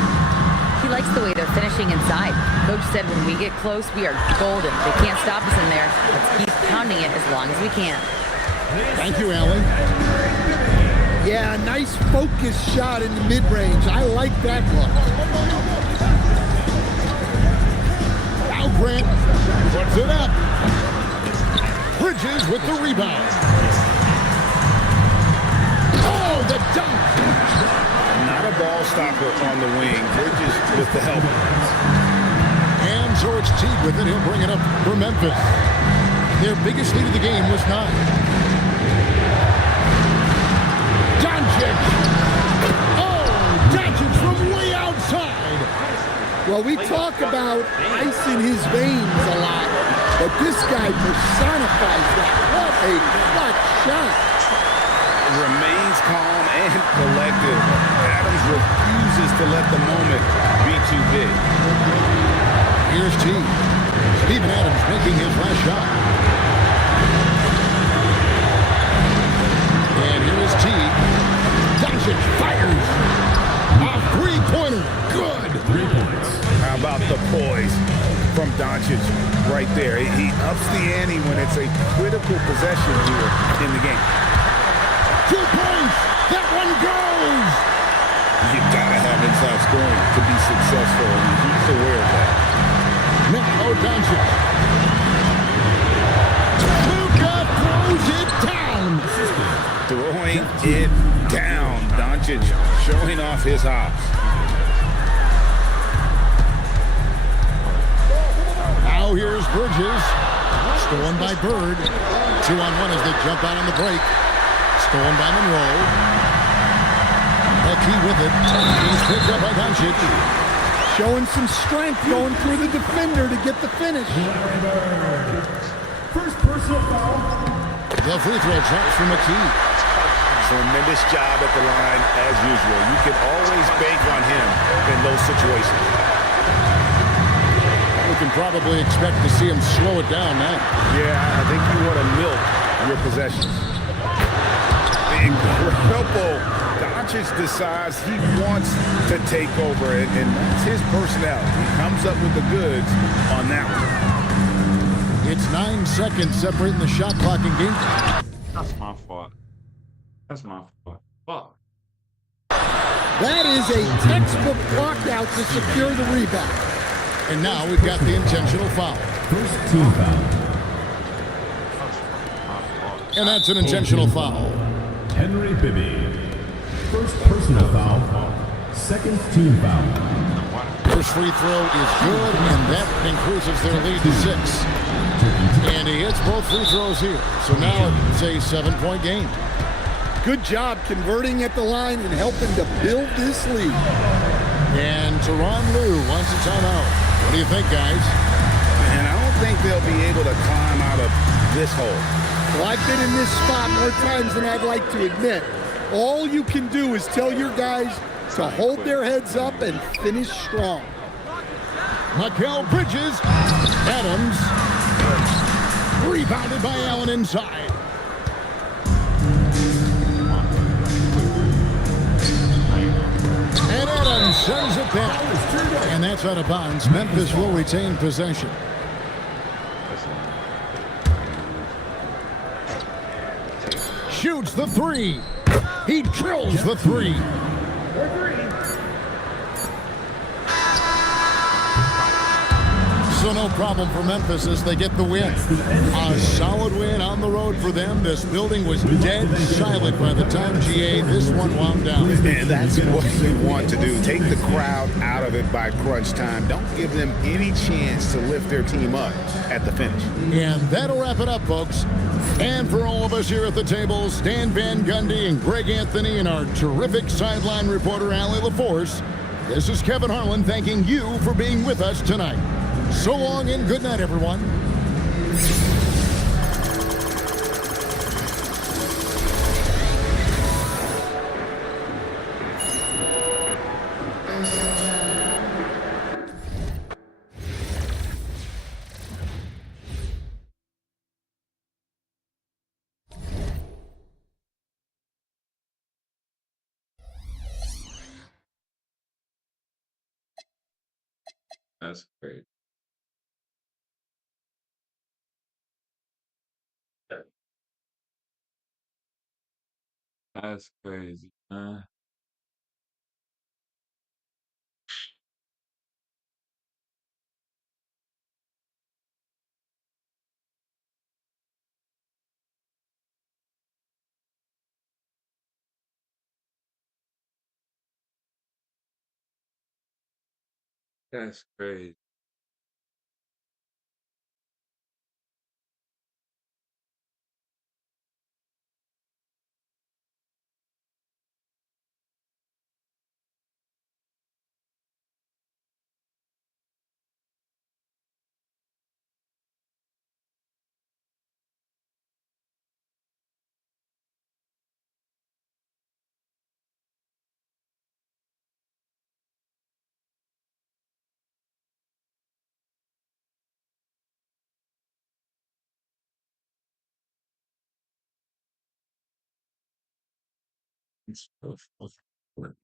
He likes the way they're finishing inside. Coach said when we get close, we are golden. They can't stop us in there. Let's keep pounding it as long as we can. Thank you, Allie. Yeah, a nice focused shot in the mid-range. I like that look. Now Grant puts it up. Bridges with the rebound. Oh, the dunk! Not a ball stopper on the wing. Bridges with the help. And so it's Teague with it. He'll bring it up for Memphis. Their biggest lead of the game was 9. Doncic! Oh, Doncic from way outside! Well, we talk about ice in his veins a lot, but this guy personifies that. What a clutch shot. Remains calm and collected. Adams refuses to let the moment be too big. Here's Teague. Steven Adams making his last shot. And here is Teague. Doncic fires. A three-pointer. Good. 3 points. How about the poise from Doncic right there? He ups the ante when it's a critical possession here in the game. 2 points. That one goes. You gotta have inside scoring to be successful, and he's aware of that. Now Doncic. Luka throws it down. Throwing it down. Doncic showing off his hops. Now here's Bridges. Stolen by Bird. 2-on-1 as they jump out on the break. Stolen by Monroe. Lucky with it. He's picked up by Doncic. Showing some strength going through the defender to get the finish. First personal foul. The free throw drops from McKee. Tremendous job at the line as usual. You can always bank on him in those situations. We can probably expect to see him slow it down now. Yeah, I think you want to milk your possessions. Incredible. Doncic decides he wants to take over, and that's his personality. He comes up with the goods on that one. It's 9 seconds separating the shot clock and game. That's my fault. That's my fault. Fuck. That is a textbook clock out to secure the rebound. And now we've got the intentional foul. First team foul. And that's an intentional foul. Henry Bibby. First personal foul. Second team foul. First free throw is good, and that increases their lead to 6. And he hits both free throws here. So now it's a 7-point game. Good job converting at the line and helping to build this lead. And Tyronn Lue wants a timeout. What do you think, guys? And I don't think they'll be able to climb out of this hole. Well, I've been in this spot more times than I'd like to admit. All you can do is tell your guys to hold their heads up and finish strong. Mikael Bridges. Adams. Rebounded by Allen inside. And Adams sends it back. And that's out of bounds. Memphis will retain possession. Shoots the three. He drills the three. So no problem for Memphis as they get the win. A solid win on the road for them. This building was dead silent by the time GA this one wound down. And that's what you want to do. Take the crowd out of it by crunch time. Don't give them any chance to lift their team up at the finish. And that'll wrap it up, folks. And for all of us here at the table, Stan Van Gundy and Greg Anthony and our terrific sideline reporter, Allie LaForce, this is Kevin Harlan thanking you for being with us tonight. So long and good night, everyone. That's great. That's crazy, man. That's crazy. It's so fucking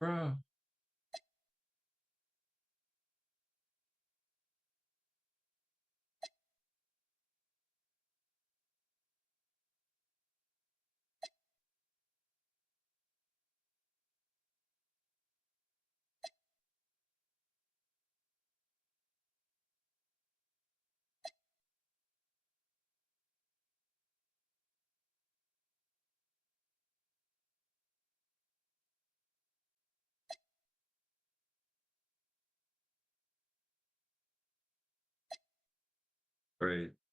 bro. Great.